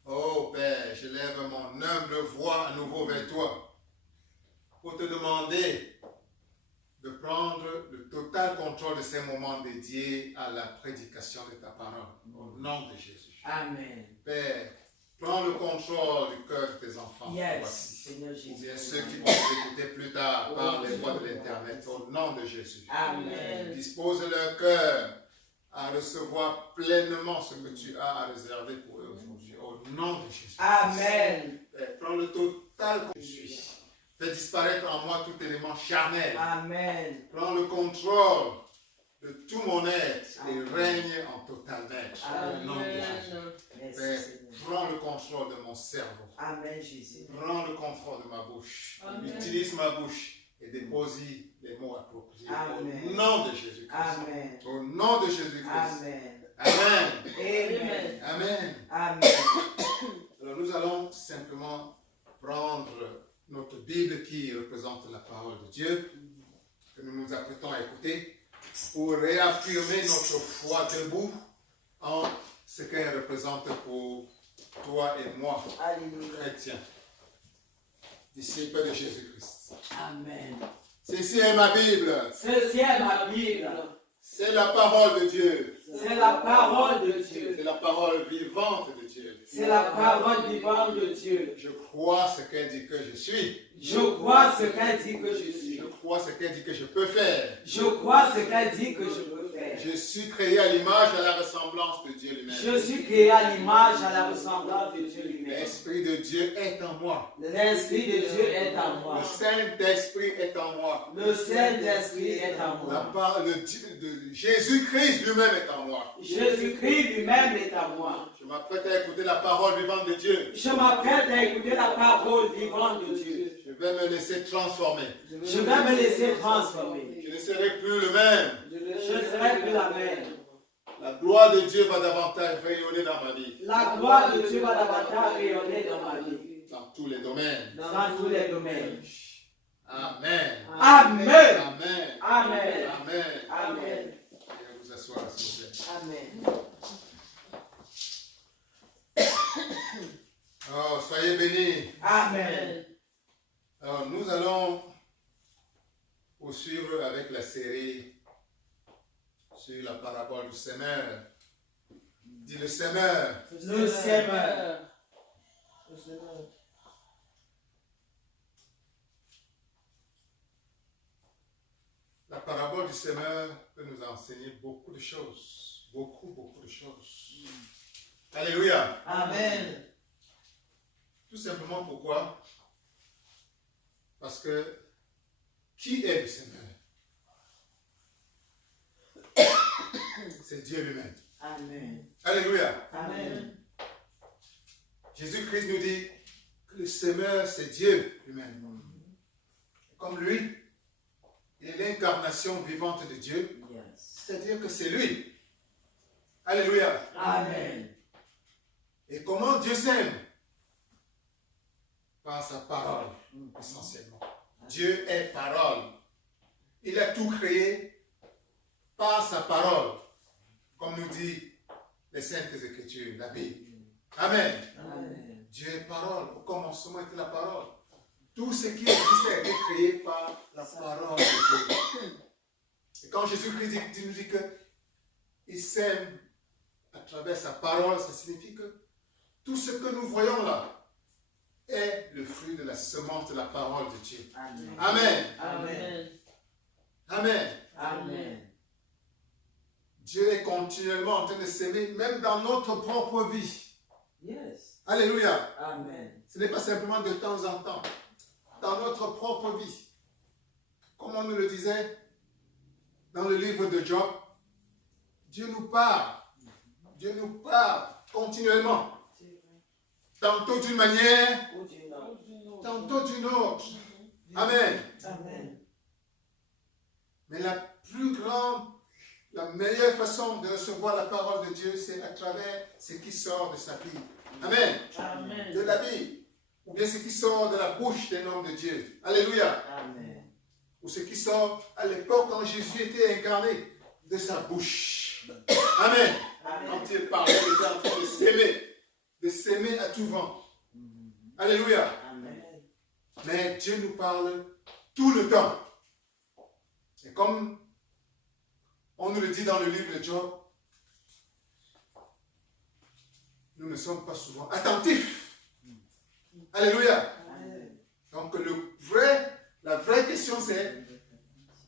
Oh Père, je lève mon humble voix à nouveau vers toi pour te demander de prendre le total contrôle de ces moments dédiés à la prédication de ta parole. Au nom de Jésus. Amen. Père, prends le contrôle du cœur de tes enfants. Yes, Voici. Seigneur Jésus. Ou bien ceux qui vont écouter plus tard par les voies de l'Internet. Au nom de Jésus. Amen. Dispose leur cœur à recevoir pleinement ce que tu as à réserver pour eux aujourd'hui. Au nom de Jésus. Amen. Père, prends le total que je suis. Fais disparaître en moi tout élément charnel. Amen. Prends le contrôle de tout mon être et règne en total maître. Au nom de Jésus. Merci Père, Seigneur. prends le contrôle de mon cerveau. Amen Jésus. Prends le contrôle de ma bouche. Amen. Utilise ma bouche et dépose-y les mots appropriés. Amen. Au nom de Jésus-Christ. Amen. Au nom de Jésus-Christ. Amen. Amen. Amen. Amen. Amen. Alors nous allons simplement prendre notre Bible qui représente la parole de Dieu, que nous nous apprêtons à écouter, pour réaffirmer notre foi debout en ce qu'elle représente pour toi et moi, Alléluia. chrétiens, disciples de Jésus-Christ. Amen. Ceci est ma Bible, Ceci est ma Bible. c'est la parole de Dieu, C'est la parole de Dieu. c'est la parole vivante de Dieu. C'est la parole vivante de Dieu. Je crois ce qu'elle dit que je suis. Je crois ce qu'elle dit que je suis. Je crois ce qu'elle dit que je peux faire. Je crois ce qu'elle dit que je peux faire. Je suis créé à l'image et à la ressemblance de Dieu lui-même. Je suis créé à l'image, à la ressemblance de Dieu lui-même. L'Esprit de Dieu est en moi. L'Esprit de Dieu est en moi. Le Saint-Esprit est en moi. Le Saint-Esprit est en La moi. part de Jésus-Christ lui-même est en moi. Jésus-Christ lui-même est en moi. Je m'apprête à écouter la parole vivante de Dieu. Je m'apprête à écouter la parole vivante de Dieu. Je vais me laisser transformer. Je vais me laisser transformer. Je ne serai plus le même. Je ne serai plus la même. La gloire de Dieu va davantage rayonner dans ma vie. La gloire de Dieu va davantage rayonner dans ma vie. Dans tous les domaines. Dans tous les domaines. Amen. Amen. Amen. Amen. Amen. Amen. Veuillez vous asseoir, s'il vous plaît. Amen. Oh, soyez bénis. Amen. Alors, nous allons poursuivre avec la série sur la parabole du semeur. Dis le semeur. Le Seigneur. Le Seigneur. La parabole du semeur peut nous enseigner beaucoup de choses. Beaucoup de choses. Alléluia. Amen. Tout simplement pourquoi? Parce que qui est le semeur? C'est Dieu lui-même. Amen. Alléluia. Amen. Jésus-Christ nous dit que le semeur, c'est Dieu lui-même. Comme lui, il est l'incarnation vivante de Dieu, Yes. c'est-à-dire que c'est lui. Alléluia. Amen. Et comment Dieu sème? Par sa parole, essentiellement. Dieu est parole. Il a tout créé par sa parole, comme nous dit les Saintes Écritures, la Bible. Amen. Amen. Dieu est parole. Au commencement était la parole. Tout ce qui existe a été créé par la parole de Dieu. Et quand Jésus-Christ nous dit qu'il sème à travers sa parole, ça signifie que tout ce que nous voyons là est le fruit de la semence de la parole de Dieu. Amen. Amen. Amen. Amen. Amen. Dieu est continuellement en train de s'aimer, même dans notre propre vie. Yes. Alléluia. Amen. Ce n'est pas simplement de temps en temps. Dans notre propre vie. Comme on nous le disait dans le livre de Job, Dieu nous parle. Dieu nous parle continuellement. Tantôt d'une manière, tantôt d'une autre. Amen. Amen. Mais la plus grande, la meilleure façon de recevoir la parole de Dieu, c'est à travers ce qui sort de sa Bible. Amen. Amen. De la Bible. Ou bien ce qui sort de la bouche d'un homme de Dieu. Alléluia. Amen. Ou ce qui sort à l'époque quand Jésus était incarné de sa bouche. Amen. Amen. Quand il parlait, il était en train de s'aimer à tout vent. Alléluia. Amen. Mais Dieu nous parle tout le temps. Et comme on nous le dit dans le livre de Job, nous ne sommes pas souvent attentifs. Alléluia. Amen. Donc la vraie question c'est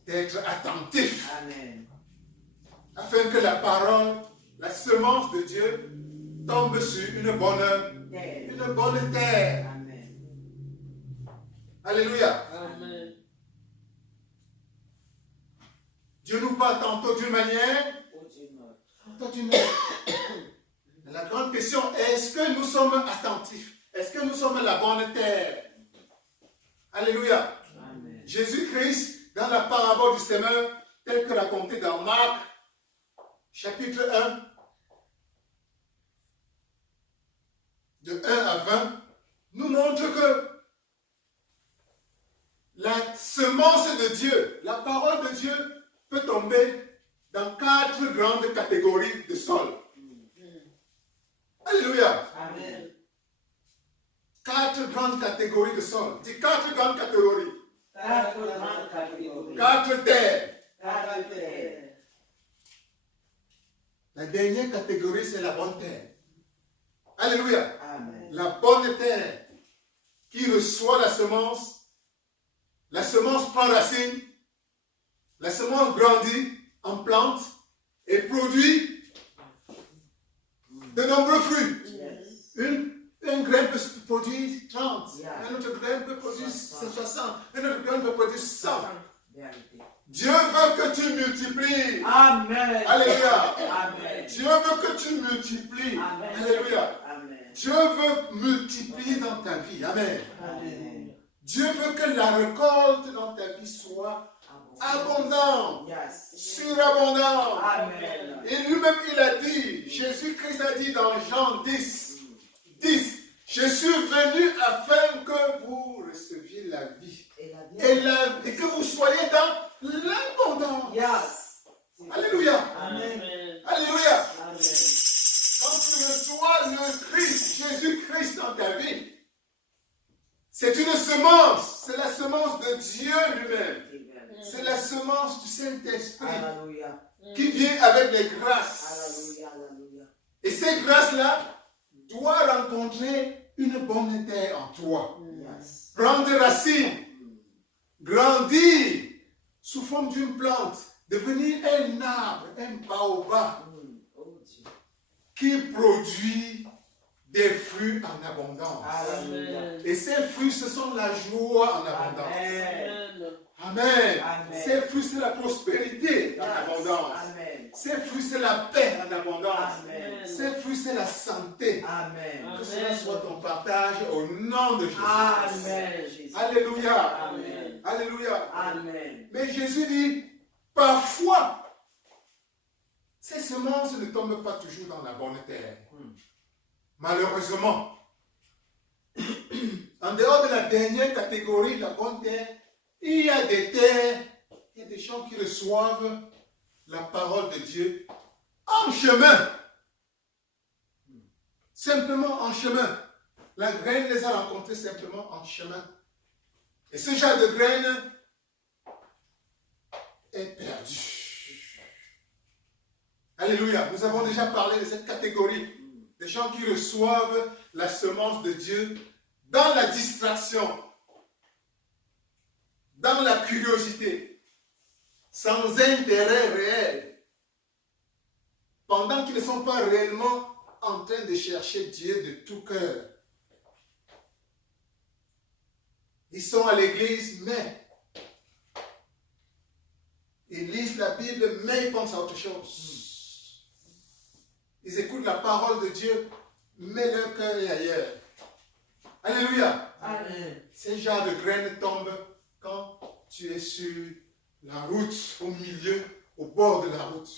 d'être attentif. Amen. Afin que la parole, la semence de Dieu tombe sur une bonne terre. Amen. Alléluia. Amen. Dieu nous parle tantôt d'une manière, tantôt d'une autre. La grande question est, est-ce que nous sommes attentifs? Est-ce que nous sommes la bonne terre? Alléluia. Amen. Jésus-Christ, dans la parabole du semeur, telle que racontée dans Marc, chapitre 1, de 1 à 20, nous montre que la semence de Dieu, la parole de Dieu, peut tomber dans 4 grandes catégories de sol. Alléluia. Amen. 4 grandes catégories de sol. Dis 4 grandes catégories. 4 grandes catégories. 4 terres. 4 terres. La dernière catégorie, c'est la bonne terre. Alléluia. Amen. La bonne terre qui reçoit la semence prend racine, la semence grandit en plante, et produit de nombreux fruits. Une graine peut produire 30, une autre graine peut produire 60, une autre graine peut produire 100. Dieu veut que tu multiplies. Amen. Alléluia. Amen. Dieu veut que tu multiplies. Amen. Alléluia. Amen. Dieu veut multiplier dans ta vie. Amen. Amen. Dieu veut que la récolte dans ta vie soit abondante, Yes. surabondante. Amen. Et lui-même, il a dit, Jésus-Christ a dit dans Jean 10, je suis venu afin que vous receviez la vie et que vous soyez dans l'abondance. Yes. Alléluia. Amen. Alléluia. Amen. Quand tu reçois le Christ, Jésus-Christ dans ta vie, c'est une semence. C'est la semence de Dieu lui-même. C'est la semence du Saint-Esprit Alléluia. qui vient avec les grâces. Alléluia. Alléluia. Et ces grâces-là doivent rencontrer une bonne terre en toi. Yes. Prendre racine, grandir sous forme d'une plante, devenir un arbre, un baobab Oh Dieu. qui produit des fruits en abondance. Alléluia. Et ces fruits, ce sont la joie en abondance. Amen. Amen. Amen. Ces fruits, c'est la prospérité en abondance. Amen. Ces fruits, c'est la paix en abondance. Amen. Ces fruits, c'est la santé. Amen. Que cela soit ton partage au nom de Jésus. Amen. Jésus. Alléluia. Amen. Alléluia. Amen. Mais Jésus dit, parfois, ces semences ne tombent pas toujours dans la bonne terre. Malheureusement, en dehors de la dernière catégorie, la bonne terre, il y a des terres, il y a des gens qui reçoivent la parole de Dieu en chemin. Simplement en chemin. La graine les a rencontrés simplement en chemin. Et ce genre de graine est perdu. Alléluia. Nous avons déjà parlé de cette catégorie. Des gens qui reçoivent la semence de Dieu dans la distraction, dans la curiosité, sans intérêt réel, pendant qu'ils ne sont pas réellement en train de chercher Dieu de tout cœur. Ils sont à l'église, mais ils lisent la Bible, mais ils pensent à autre chose. Ils écoutent la parole de Dieu, mais leur cœur est ailleurs. Alléluia. Amen. Ces genres de graines tombent quand tu es sur la route, au milieu, au bord de la route.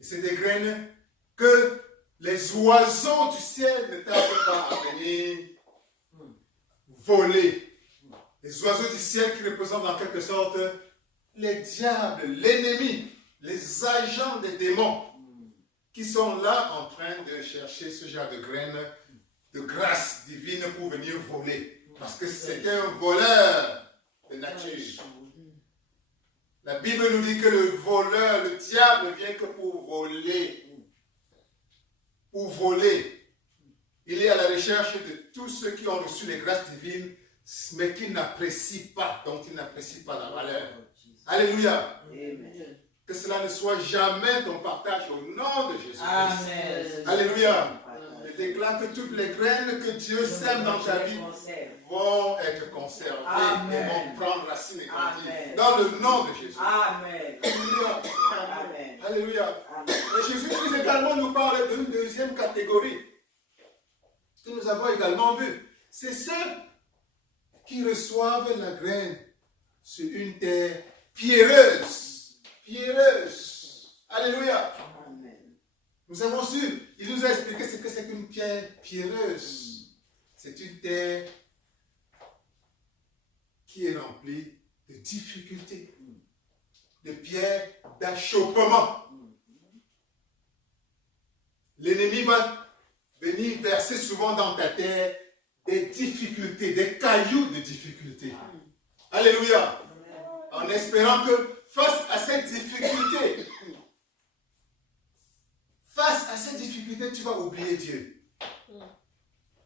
Et c'est des graines que les oiseaux du ciel ne tardent pas à venir voler. Les oiseaux du ciel qui représentent en quelque sorte les diables, l'ennemi, les agents des démons qui sont là en train de chercher ce genre de graines de grâce divine pour venir voler. Parce que c'est un voleur de nature. La Bible nous dit que le voleur, le diable, vient que pour voler. Pour voler. Il est à la recherche de tous ceux qui ont reçu les grâces divines, mais qui n'apprécient pas, donc ils n'apprécient pas la valeur. Alléluia. Amen. Que cela ne soit jamais ton partage au nom de Jésus. Amen. Alléluia. Je déclare que toutes les graines que Dieu sème dans ta vie vont être conservées Amen. et vont prendre racine et grandir. Amen. Dans le nom de Jésus. Amen. Alléluia. Amen. Alléluia. Amen. Et Jésus-Christ également nous parle d'une deuxième catégorie que nous avons également vue. C'est ceux qui reçoivent la graine sur une terre pierreuse. Pierreuse. Alléluia. Amen. Nous avons su, il nous a expliqué ce que c'est qu'une pierre pierreuse. C'est une terre qui est remplie de difficultés, de pierres d'achoppement. L'ennemi va venir verser souvent dans ta terre des difficultés, des cailloux de difficultés. Alléluia. En espérant que face à cette difficulté, tu vas oublier Dieu.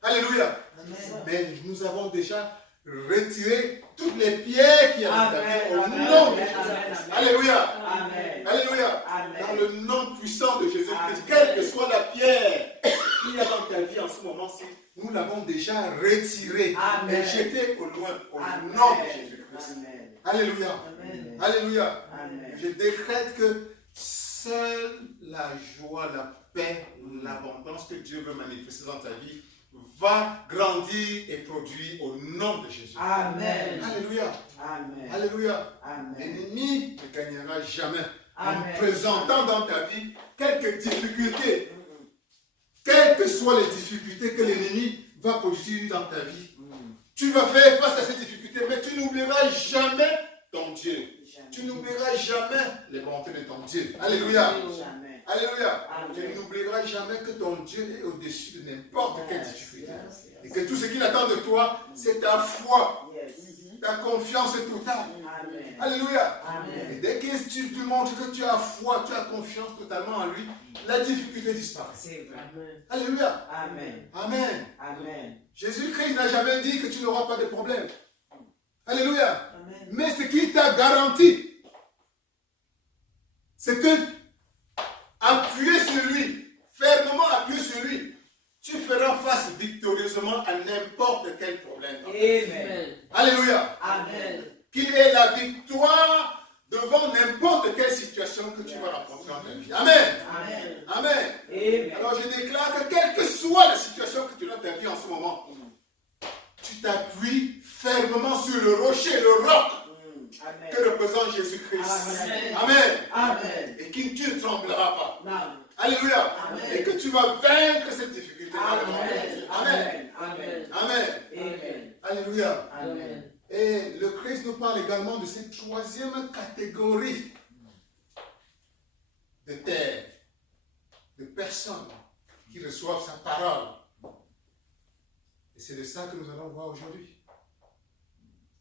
Alléluia. Amen. Mais nous avons déjà retirer toutes les pierres qui sont dans ta vie au nom de Jésus. Alléluia. Amen. Alléluia. Amen. Dans le nom puissant de Jésus-Christ, quelle que soit la pierre qu'il y a dans ta vie en ce moment-ci, nous l'avons déjà retirée et jetée au loin au nom de Jésus-Christ. Amen. Alléluia. Amen. Alléluia. Amen. Je décrète que seule la joie, la paix, l'abondance que Dieu veut manifester dans ta vie va grandir et produire au nom de Jésus. Amen. Alléluia. Amen. Alléluia. Amen. L'ennemi ne gagnera jamais Amen. en présentant dans ta vie quelques difficultés. Quelles que soient les difficultés que l'ennemi va produire dans ta vie, tu vas faire face à ces difficultés, mais tu n'oublieras jamais ton Dieu. Tu n'oublieras jamais les bontés de ton Dieu. Alléluia. Jamais. Alléluia. Amen. Tu n'oublieras jamais que ton Dieu est au-dessus de n'importe quelle difficulté. Yes, Et yes. que tout ce qu'il attend de toi, c'est ta foi, Yes. ta confiance totale. Amen. Alléluia. Amen. Et dès que tu lui montres que tu as foi, tu as confiance totalement en lui, la difficulté disparaît. C'est vrai. Amen. Alléluia. Amen. Amen. Amen. Jésus-Christ n'a jamais dit que tu n'auras pas de problème. Alléluia. Amen. Mais ce qu'il t'a garanti, c'est que appuyer sur lui, fermement appuyer sur lui, tu feras face victorieusement à n'importe quel problème. Amen. Alléluia. Amen. Qu'il ait la victoire devant n'importe quelle situation que tu vas rencontrer dans ta vie. Amen. Amen. Amen. Amen. Alors je déclare que quelle que soit la situation que tu as dans ta vie en ce moment, tu t'appuies fermement sur le rocher, le roc Amen. que représente Jésus-Christ. Amen. Amen. Amen. Et que tu ne trembleras pas. Non. Alléluia. Amen. Et que tu vas vaincre cette difficulté dans le nom de Amen. Jésus. Amen. Amen. Amen. Amen. Alléluia. Amen. Et le Christ nous parle également de cette troisième catégorie de terre, de personnes qui reçoivent sa parole. Et c'est de ça que nous allons voir aujourd'hui.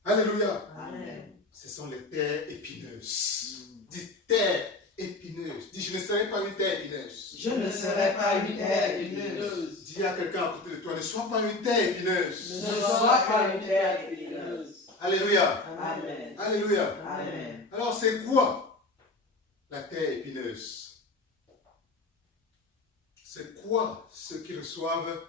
Alléluia. Amen. Ce sont les terres épineuses. Dis terre épineuse. Dis, je ne serai pas une terre épineuse. Je ne serai pas une terre épineuse. Dis à quelqu'un à côté de toi, ne sois pas une terre épineuse. Ne sois pas une terre épineuse. Alléluia. Amen. Alléluia. Amen. Alors c'est quoi la terre épineuse? C'est quoi ceux qui reçoivent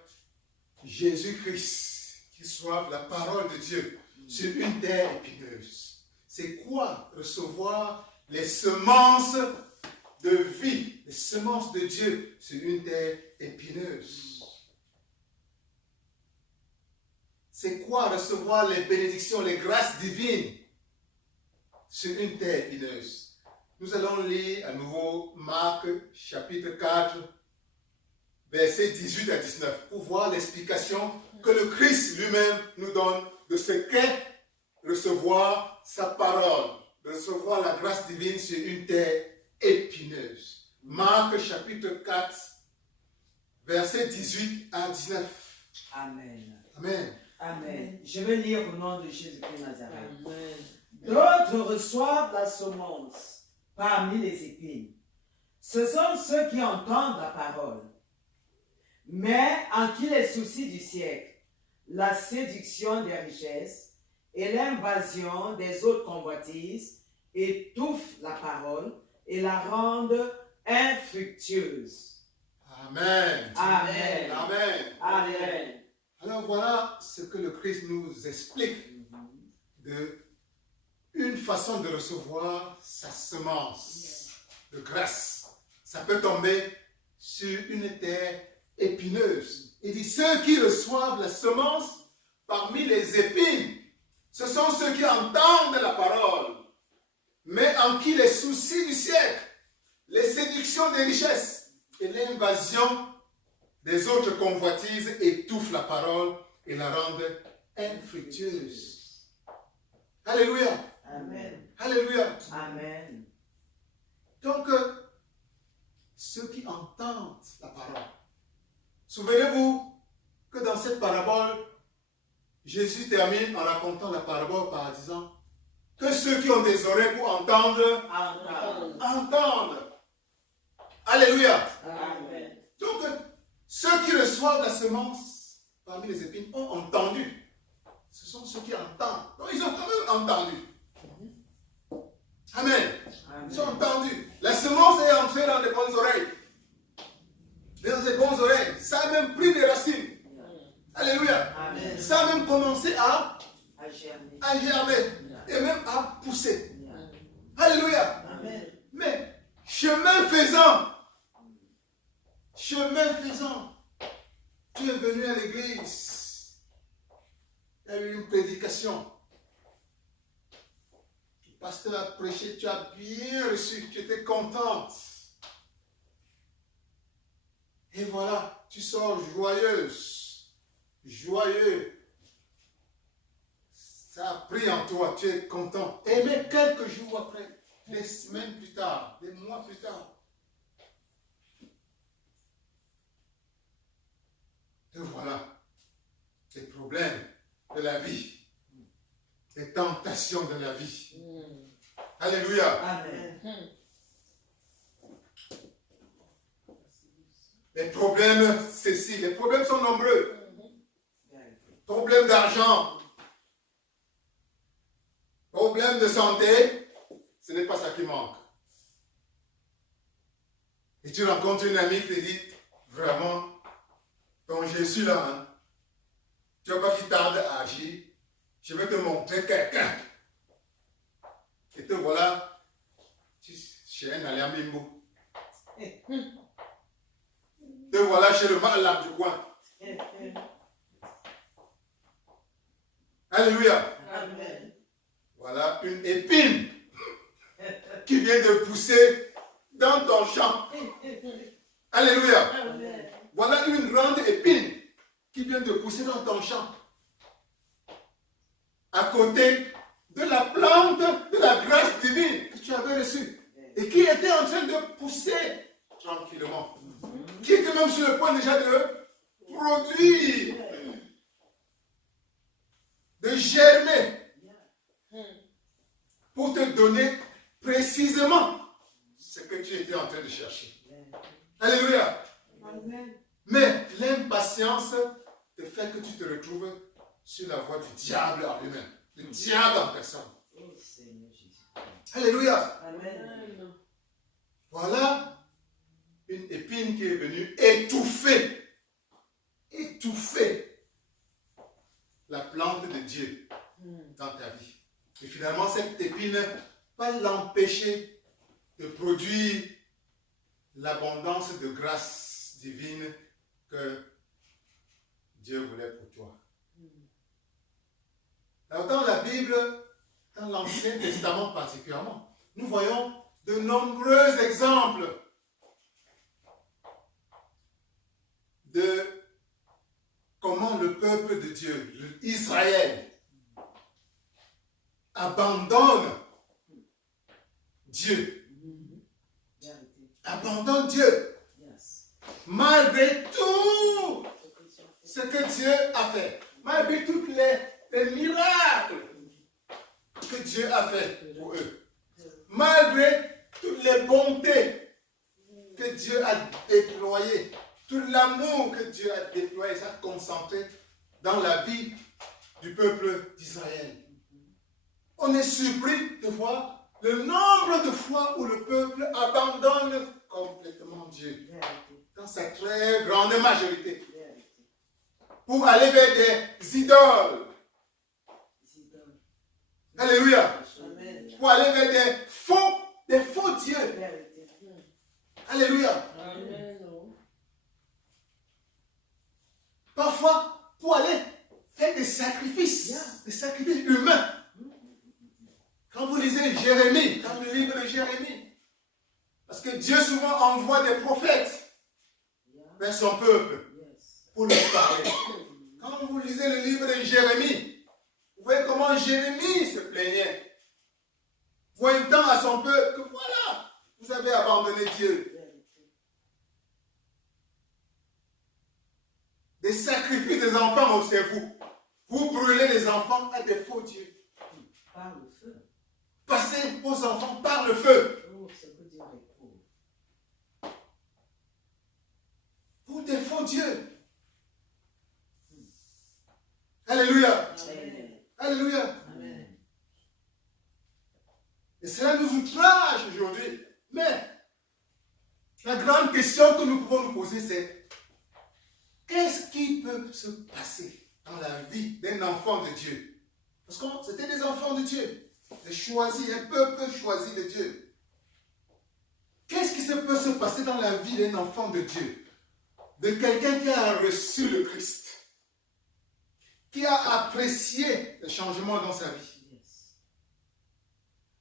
Jésus-Christ, qui reçoivent la parole de Dieu sur une terre épineuse? C'est quoi recevoir les semences de vie, les semences de Dieu sur une terre épineuse? C'est quoi recevoir les bénédictions, les grâces divines sur une terre épineuse? Nous allons lire à nouveau Marc chapitre 4, versets 18 à 19, pour voir l'explication que le Christ lui-même nous donne de ce qu'est recevoir sa parole, de recevoir la grâce divine sur une terre épineuse. Marc chapitre 4, versets 18 à 19. Amen. Amen. Amen. Je vais lire au nom de Jésus-Christ Nazareth. Amen. D'autres reçoivent la semence parmi les épines. Ce sont ceux qui entendent la parole, mais en qui les soucis du siècle, la séduction des richesses et l'invasion des autres convoitises étouffent la parole et la rendent infructueuse. Amen. Amen. Amen. Amen. Alors voilà ce que le Christ nous explique de une façon de recevoir sa semence de grâce. Ça peut tomber sur une terre épineuse. Il dit, ceux qui reçoivent la semence parmi les épines, ce sont ceux qui entendent la parole, mais en qui les soucis du siècle, les séductions des richesses et l'invasion des autres convoitises étouffent la parole et la rendent infructueuse. Alléluia. Amen. Alléluia. Amen. Donc, ceux qui entendent la parole. Souvenez-vous que dans cette parabole, Jésus termine en racontant la parabole par disant que ceux qui ont des oreilles pour entendre, entendent. Alléluia. Amen. Donc, ceux qui reçoivent la semence parmi les épines ont entendu ce sont ceux qui entendent. Donc ils ont quand même entendu. Amen. Ils ont entendu. La semence est entrée dans les bonnes oreilles. Dans les bonnes oreilles. Ça a même pris des racines. Alléluia. Amen. Ça a même commencé à germer. Et même à pousser. Alléluia. Amen. Mais chemin faisant, tu es venu à l'église. Il y a eu une prédication. Le pasteur a prêché, tu as bien reçu, tu étais contente. Et voilà, tu sors joyeuse, joyeux. Ça a pris en toi, tu es content. Et mais quelques jours après, des semaines plus tard, des mois plus tard, te voilà, les problèmes de la vie, les tentations de la vie. Alléluia. Amen. Les problèmes, ceci, les problèmes sont nombreux. Problèmes d'argent, problèmes de santé, ce n'est pas ça qui manque. Et tu rencontres une amie qui te dit, vraiment, ton Jésus là, hein, tu vois pas qu'il tarde à agir, je vais te montrer quelqu'un. Et te voilà, chez un allié à Mimbo. Te voilà chez le malade du coin. Alléluia. Amen. Voilà une épine qui vient de pousser dans ton champ. Alléluia. Amen. Voilà une grande épine qui vient de pousser dans ton champ. À côté de la plante de la grâce divine que tu avais reçue. Et qui était en train de pousser tranquillement. Qui était même sur le point déjà de produire, de germer. Pour te donner précisément ce que tu étais en train de chercher. Alléluia. Amen. Mais l'impatience te fait que tu te retrouves sur la voie du diable en lui-même. Le diable en personne. Oh Seigneur Jésus. Alléluia. Amen. Voilà une épine qui est venue étouffer la plante de Dieu dans ta vie. Et finalement, cette épine va l'empêcher de produire l'abondance de grâce divine que Dieu voulait pour toi. Alors, dans la Bible, dans l'Ancien Testament particulièrement, nous voyons de nombreux exemples de comment le peuple de Dieu, Israël, abandonne Dieu. Abandonne Dieu. Malgré tout ce que Dieu a fait. Malgré tous les miracles que Dieu a fait pour eux. Malgré toutes les bontés que Dieu a déployées. Tout l'amour que Dieu a déployé, ça concentré dans la vie du peuple d'Israël. On est surpris de voir le nombre de fois où le peuple abandonne complètement Dieu. Dans sa très grande majorité. Pour aller vers des idoles. Alléluia. Pour aller vers des faux dieux. Alléluia. Parfois, pour aller faire des sacrifices humains. Quand vous lisez Jérémie, dans le livre de Jérémie, parce que Dieu souvent envoie des prophètes vers son peuple pour leur parler. Quand vous lisez le livre de Jérémie, vous voyez comment Jérémie se plaignait, pointant à son peuple que voilà, vous avez abandonné Dieu. Des sacrifices des enfants, c'est vous. Vous brûlez les enfants à des faux dieux. Par le feu. Passez aux enfants par le feu. Oh, c'est que Dieu réprouve. Pour des faux dieux. Alléluia. Amen. Alléluia. Amen. Et cela nous outrage aujourd'hui. Mais la grande question que nous pouvons nous poser, c'est qu'est-ce qui peut se passer dans la vie d'un enfant de Dieu? Parce que c'était des enfants de Dieu, des choisis, un peuple choisi de Dieu. Qu'est-ce qui peut se passer dans la vie d'un enfant de Dieu? De quelqu'un qui a reçu le Christ, qui a apprécié le changement dans sa vie.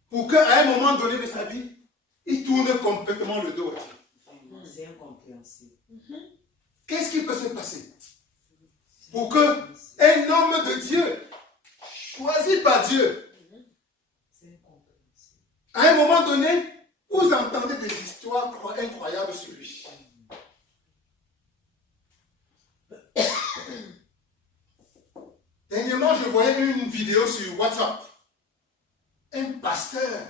Pour qu'à un moment donné de sa vie, il tourne complètement le dos à Dieu. C'est incompréhensible. Qu'est-ce qui peut se passer pour qu'un homme de Dieu, choisi par Dieu, à un moment donné, vous entendez des histoires incroyables sur lui. Dernièrement, je voyais une vidéo sur WhatsApp. Un pasteur,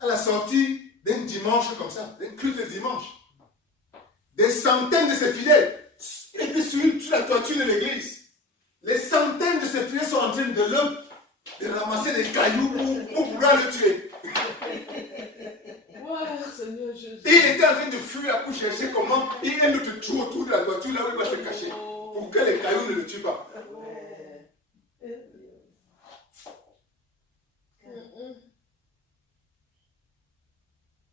à la sortie d'un dimanche comme ça, d'un culte de dimanche, des centaines de ses fidèles étaient sur la toiture de l'église. Les centaines de ses fidèles sont en train de ramasser des cailloux pour pouvoir le tuer. Ouais, Seigneur Jésus. Et il était en train de fuir pour chercher comment il y a un autre trou autour de la toiture là où il va se cacher pour que les cailloux ne le tuent pas.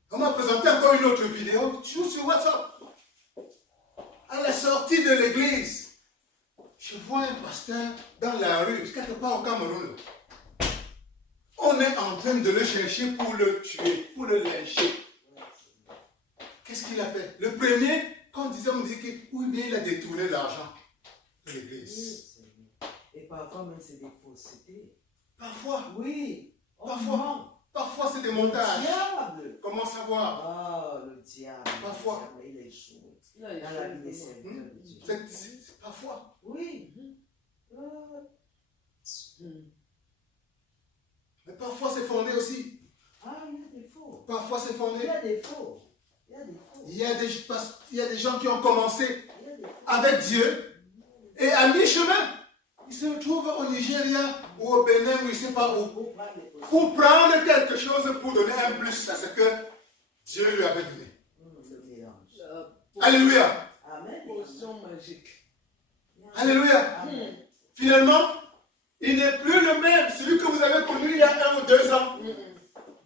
On m'a présenté encore une autre vidéo, toujours sur WhatsApp. À la sortie de l'église, je vois un pasteur dans la rue, quelque part au Cameroun. On est en train de le chercher pour le tuer, pour le lyncher. Qu'est-ce qu'il a fait? Le premier, quand on disait que oui, bien il a détourné l'argent de l'église. Et parfois même c'est des faussetés. Parfois. Oui. Parfois. Parfois c'est des montages. Diable. Comment savoir? Oh, le diable. Parfois. Le diable, il échoue dans la vie des serviteurs de Dieu. Parfois. Oui. Mais parfois c'est fondé aussi. Ah, il y a des faux. Parfois c'est Il fondé. y a des faux. Il y a des faux. Il y a des gens qui ont commencé avec Dieu et à mi-chemin, ils se retrouvent au Nigeria ou au Bénin ou je ne sais pas où pour prendre quelque chose pour donner un plus à ce que Dieu lui avait donné. Le mélange. Alléluia. Amen. Potion magique. Alléluia. Amen. Finalement, il n'est plus le même, celui que vous avez connu il y a 1 ou 2 ans.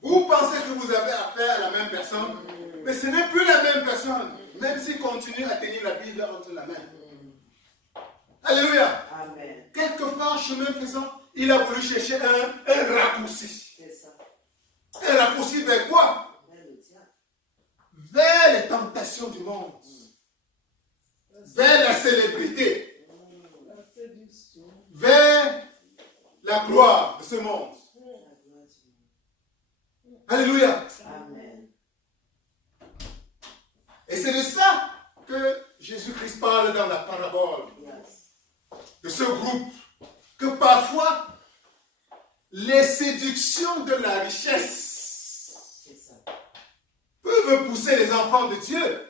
Vous pensez que vous avez affaire à la même personne, mais ce n'est plus la même personne, même s'il continue à tenir la Bible entre la main. Alléluia. Amen. Quelque part, chemin faisant, il a voulu chercher un raccourci. C'est ça. Un raccourci vers quoi? Vers le diable. Vers les tentations du monde. Vers la célébrité. La séduction. Vers la gloire de ce monde. La gloire du monde. Alléluia. Amen. Et c'est de ça que Jésus-Christ parle dans la parabole. Yes. De ce groupe. Que parfois, les séductions de la richesse C'est ça. peuvent pousser les enfants de Dieu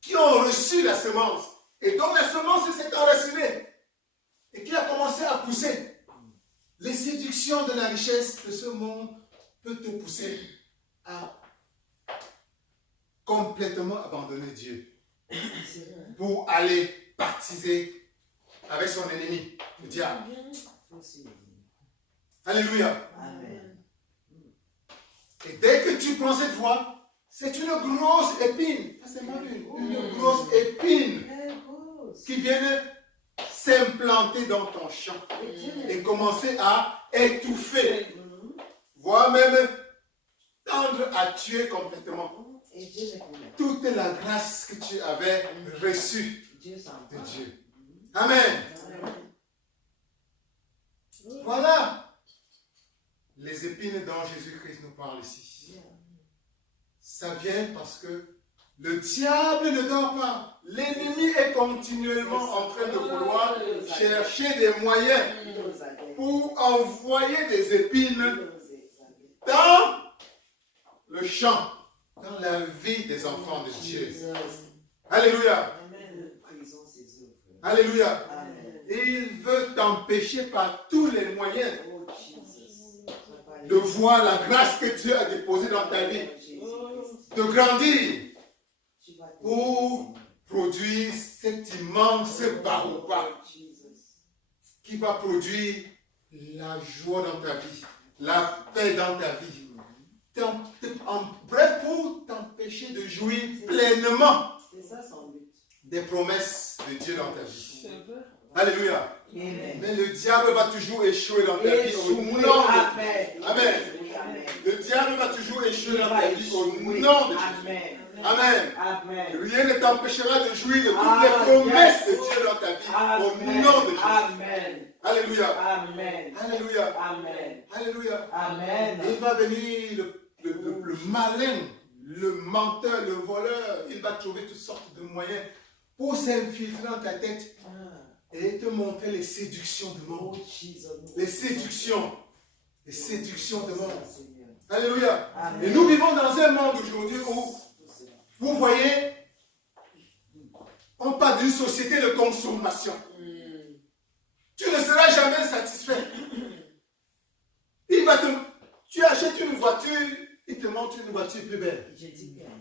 qui ont reçu la semence et dont la semence s'est enracinée et qui a commencé à pousser. Les séductions de la richesse de ce monde peuvent te pousser à complètement abandonner Dieu pour aller pactiser avec son ennemi, le diable. Alléluia. Amen. Et dès que tu prends cette voie, c'est une grosse épine. Ça, c'est moi une grosse épine qui vient s'implanter dans ton champ et commencer à étouffer, voire même tendre à tuer complètement Et Dieu n'est plus là. toute la grâce que tu avais reçue Dieu s'en de va. Dieu. Amen. Voilà les épines dont Jésus-Christ nous parle ici. Ça vient parce que le diable ne dort pas. L'ennemi est continuellement en train de vouloir chercher des moyens pour envoyer des épines dans le champ, dans la vie des enfants de Dieu. Alléluia. Amen. Nous prisons ses œuvres. Alléluia. Amen. Il veut t'empêcher par tous les moyens Oh, Jesus. de voir la grâce que Dieu a déposée dans ta vie, de grandir pour produire cet immense barouba qui va produire la joie dans ta vie, la paix dans ta vie. En bref, pour t'empêcher de jouir pleinement des promesses de Dieu dans ta vie. Alléluia. Amen. Mais le diable va toujours échouer dans ta vie au nom de Jésus. Amen. Le diable va toujours échouer dans ta vie au nom de Jésus. Amen. Amen. Rien ne t'empêchera de jouir de toutes les promesses de Dieu dans ta vie au nom de Jésus. Amen. Alléluia. Amen. Alléluia. Amen. Alléluia. Amen. Et il va venir le malin, le menteur, le voleur. Il va trouver toutes sortes de moyens pour s'infiltrer dans ta tête et te montrer les séductions du monde. Les séductions. Les séductions du monde. Alléluia. Et nous vivons dans un monde aujourd'hui où, vous voyez, on parle d'une société de consommation. Tu ne seras jamais satisfait. Tu achètes une voiture, il te montre une voiture plus belle.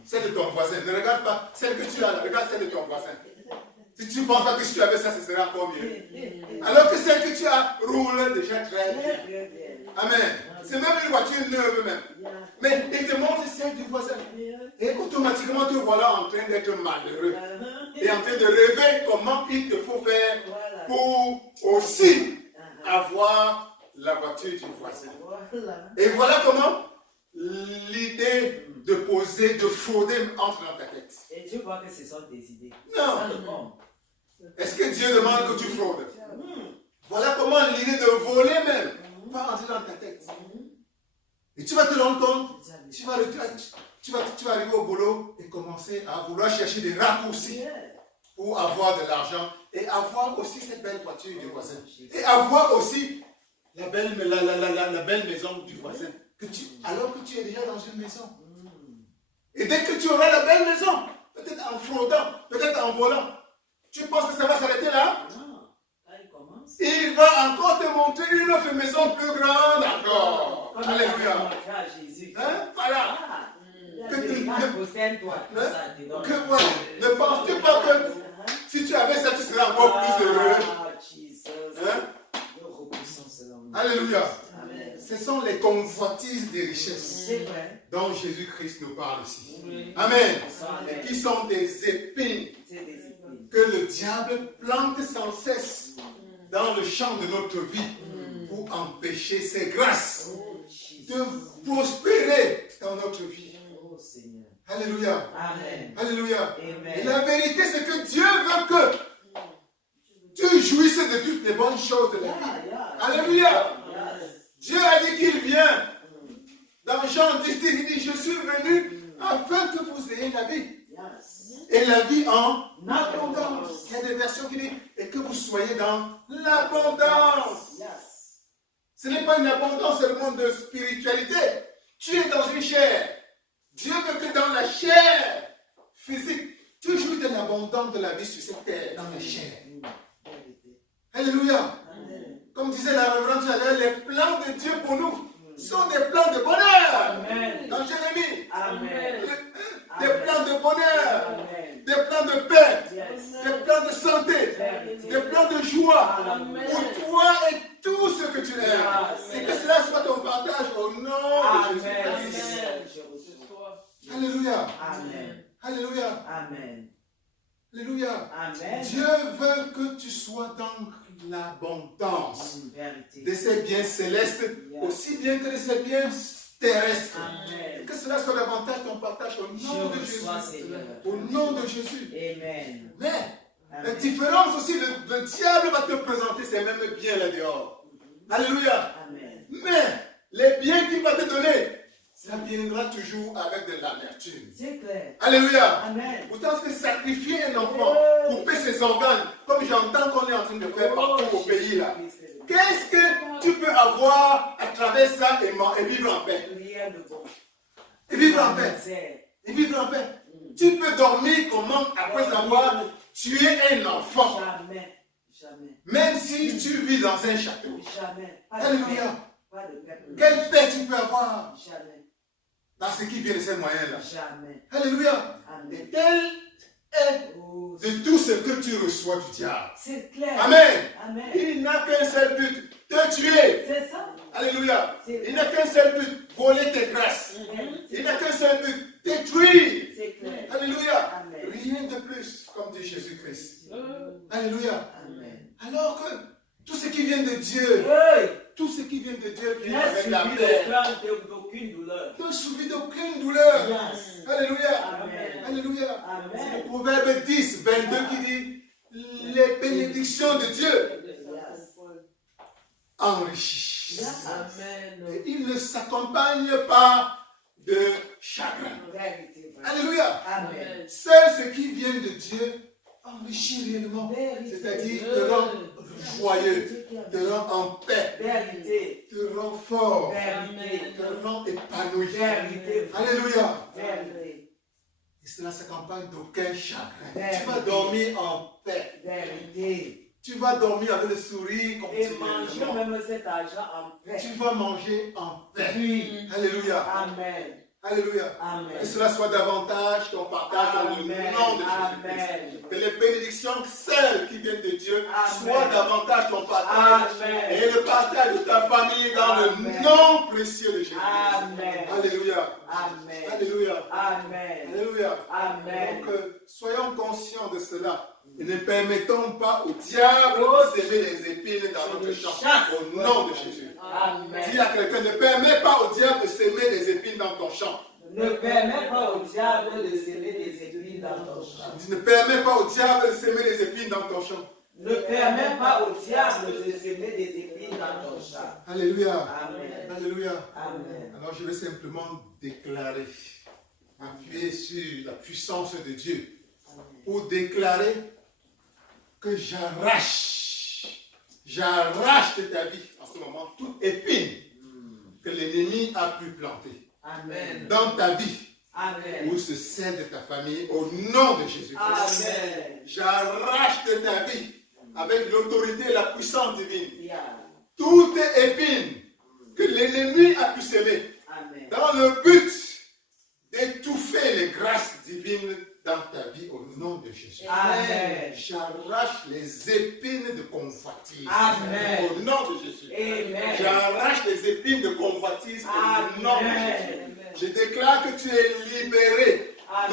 Celle de ton voisin. Ne regarde pas celle que tu as, regarde celle de ton voisin. Si tu ne penses pas que si tu avais ça, ce serait encore mieux. Alors que celle que tu as roule déjà très bien. Amen. C'est même une voiture neuve même. Mais il te montre celle du voisin. Et automatiquement, te voilà en train d'être malheureux. Et en train de rêver comment il te faut faire pour aussi avoir la voiture du voisin. Et voilà comment l'idée de poser, de frauder entre dans ta tête. Et tu vois que ce sont des idées. Non. Est-ce que Dieu demande que tu fraudes? Voilà comment l'idée de voler même va entrer dans ta tête. Et tu vas te rendre compte, tu vas arriver au boulot et commencer à vouloir chercher des raccourcis pour avoir de l'argent et avoir aussi cette belle voiture du voisin. Et avoir aussi la belle maison du voisin. Alors que tu es déjà dans une maison. Et dès que tu auras la belle maison, peut-être en fraudant, peut-être en volant, tu penses que ça va s'arrêter là? Il va encore te montrer une autre maison plus grande encore. Alléluia. Hein? Voilà. Ne penses-tu pas que si tu avais ça, tu serais encore plus heureux? Hein? Alléluia. Ce sont les convoitises des richesses dont Jésus-Christ nous parle ici. Amen. Et qui sont des épines que le diable plante sans cesse dans le champ de notre vie pour empêcher ces grâces de prospérer dans notre vie. Alléluia. Alléluia. Et la vérité, c'est que Dieu veut que tu jouisses de toutes les bonnes choses de la vie. Alléluia. Dieu a dit qu'il vient. Dans Jean 10, il dit, je suis venu afin que vous ayez la vie. Et la vie en abondance. Il y a des versions qui disent, et que vous soyez dans l'abondance. Ce n'est pas une abondance seulement de spiritualité. Tu es dans une chair. Dieu veut que dans la chair physique, tu jouis de l'abondance de la vie sur cette terre, dans la chair. Alléluia. Comme disait la révérende tout à l'heure, les plans de Dieu pour nous sont des plans de bonheur. Amen. Dans Jérémie. Amen. Des plans de bonheur. Amen. Des plans de paix. Yes. Des plans de santé. Des plans de joie. Amen. Pour toi et tout ce que tu aimes. Et que cela soit ton partage au nom de Jésus-Christ. Alléluia. Amen. Alléluia. Amen. Alléluia. Amen. Dieu veut que tu sois dans l'abondance de ses biens célestes, aussi bien que de ses biens terrestres. Amen. Que cela soit davantage ton partage au nom de Jésus. Au nom de Jésus. Amen. Mais la différence aussi, le diable va te présenter ces mêmes biens là dehors. Alléluia. Amen. Mais les biens qu'il va te donner, ça viendra toujours avec de l'amertume. C'est clair. Alléluia. Amen. Pourtant, c'est sacrifier un enfant, couper ses organes, comme j'entends qu'on est en train de faire partout au pays là. Qu'est-ce que tu peux avoir à travers ça et vivre en paix? Rien de bon. Et vivre en paix. Et vivre en paix. Tu peux dormir comment après avoir tué un enfant? Jamais. Jamais. Même si tu vis dans un château. Jamais. Pas de Alléluia. paix. Pas de paix. Quelle paix tu peux avoir Jamais. dans ce qui vient de ces moyens-là? Jamais. Alléluia. Amen. Et tel est Oh, de tout ce que tu reçois du diable. c'est clair. Amen. Amen. Il n'a qu'un seul but, te tuer. C'est ça. Alléluia. Il n'a qu'un seul but, voler tes grâces. Il n'a qu'un seul but, détruire. C'est clair. Alléluia. Amen. Rien de plus, comme dit Jésus-Christ. Alléluia. Amen. Alors que tout ce qui vient de Dieu, Hey! tout ce qui vient de Dieu Tu vient n'as avec la subi paix. d'aucune douleur. Ne souffre d'aucune douleur. Yes. Alléluia. Amen. Alléluia. C'est Amen. le Proverbe 10, 22 qui dit les bénédictions de Dieu Yes. enrichissent. Yes. Amen. Et il ne s'accompagne pas de chagrin. Vérité. Alléluia. Amen. Seul ce qui vient de Dieu enrichit réellement. C'est-à-dire te rend joyeux, te rend en paix, Vérité. te rend fort, Vérité. te rend épanoui. Vérité. Alléluia. Vérité. Et cela s'accompagne d'aucun chagrin. Vérité. Tu vas dormir en paix. Vérité. Tu vas dormir avec le sourire Et manger continuellement. même cet argent en paix. Tu vas manger en paix. Oui. Alléluia. Amen. Alléluia. Amen. Que cela soit davantage ton partage dans le Amen. nom de Jésus-Christ. Amen. Que les bénédictions seules qui viennent de Dieu Amen. soient davantage ton partage. Amen. Et le partage de ta famille dans Amen. le nom précieux de Jésus. Amen. Alléluia. Amen. Alléluia. Amen. Alléluia. Amen. Donc, soyons conscients de cela. Et ne permettons pas au diable de s'aimer les épines dans notre champ. Au nom de Jésus. Amen. Dis à quelqu'un, ne permets pas au diable de s'aimer les épines dans ton champ. Ne permets pas au diable de s'aimer des épines dans ton champ. Dis, ne permets pas au diable de s'aimer les épines dans ton champ. Ne permets pas au diable de s'aimer des épines dans ton champ. Alléluia. Amen. Alléluia. Amen. Alors je vais simplement déclarer, appuyer sur la puissance de Dieu pour déclarer que j'arrache de ta vie en ce moment toute épine que l'ennemi a pu planter Amen. dans ta vie Amen. ou ce sein de ta famille au nom de Jésus-Christ. Amen. J'arrache de ta vie avec l'autorité et la puissance divine Yeah. toute épine que l'ennemi a pu s'aimer Amen. dans le but d'étouffer les grâces divines dans ta vie au nom de Jésus. Amen. J'arrache les épines de convoitise Amen. au nom de Jésus. Amen. J'arrache les épines de convoitise au nom de Jésus. Amen. Je déclare que tu es libéré Amen.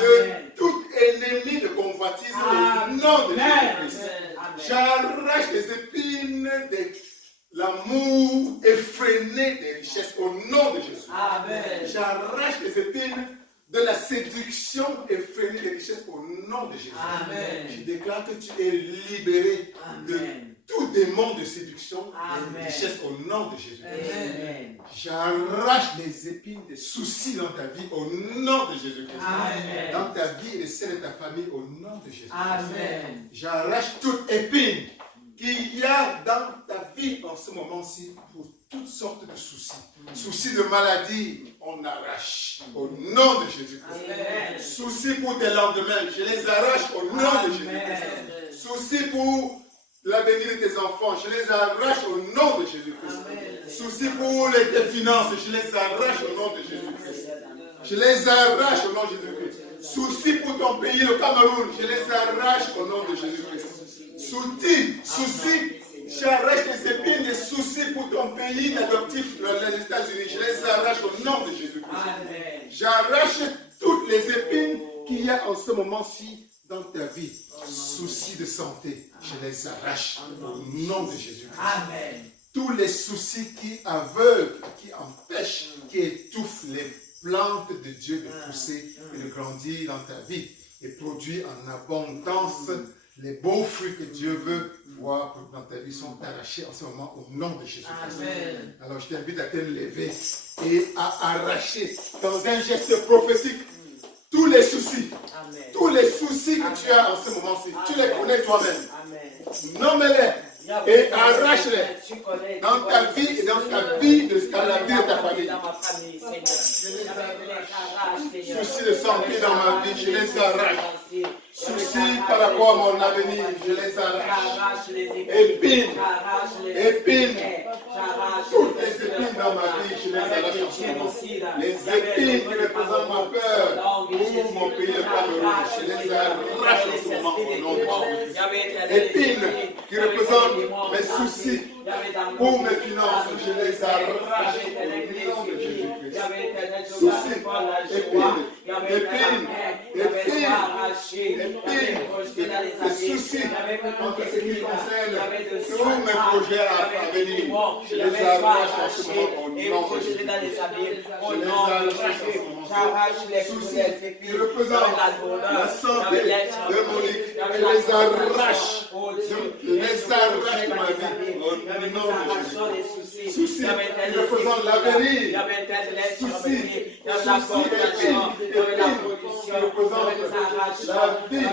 de tout ennemi de convoitise au nom de Amen. Jésus-Christ. Amen. J'arrache les épines de l'amour effréné des richesses au nom de Jésus. Amen. J'arrache les épines de la séduction effrénée des richesses au nom de Jésus. Amen. Je déclare que tu es libéré de Amen. tout démon de séduction Amen. et de richesse au nom de Jésus. Amen. J'arrache les épines des soucis dans ta vie au nom de Jésus-Christ. Amen. Dans ta vie et les celles de ta famille au nom de Jésus. Amen. J'arrache toute épine qu'il y a dans ta vie en ce moment-ci pour toutes sortes de soucis. Soucis de maladie, on arrache au nom de Jésus-Christ. Amen. Soucis pour tes lendemains, je les arrache au nom de Jésus-Christ. Amen. Soucis pour l'avenir de tes enfants, je les arrache au nom de Jésus-Christ. Amen. Soucis pour tes finances, je les arrache au nom de Jésus-Christ. Je les arrache au nom de Jésus-Christ. Soucis pour ton pays, le Cameroun, je les arrache au nom de Jésus-Christ. Soucis, j'arrache les épines des soucis pour ton pays adoptif, les États-Unis, je les arrache au nom de Jésus-Christ. Amen. J'arrache toutes les épines qu'il y a en ce moment-ci dans ta vie. Soucis de santé, je les arrache au nom de Jésus-Christ. Amen. Tous les soucis qui aveuglent, qui empêchent, qui étouffent les plantes de Dieu de pousser et de grandir dans ta vie et produire en abondance les beaux fruits que Dieu veut voir dans ta vie sont arrachés en ce moment au nom de Jésus-Christ. Amen. Alors je t'invite à te lever et à arracher dans un geste prophétique tous les soucis. Amen. Tous les soucis que tu as en ce moment-ci, tu les connais toi-même. Amen. Nomme-les et arrache-les dans ta vie et dans ta vie, dans la vie de ta famille. Soucis de santé dans ma vie, je les arrache. Soucis par rapport à mon avenir, je les arrache. Épines, toutes les épines dans ma vie, je les arrache en ce moment. Les épines qui représentent ma peur pour mon pays, le Cameroun, je les arrache en ce moment au nom de Jésus. Épines qui représentent mes soucis pour mes finances, je les arrache au nom de Jésus-Christ. Soucis, épines, les soucis en ce qui concerne tous mes projets à venir, je les arrache en ce moment au nom de Jésus. Je les arrache en ce moment. Soucis qui représentent la santé de Monique, je les arrache. Je les arrache de ma vie au nom de Jésus. Soucis qui représentent l'avenir. Soucis, épines, qui représentent la vie,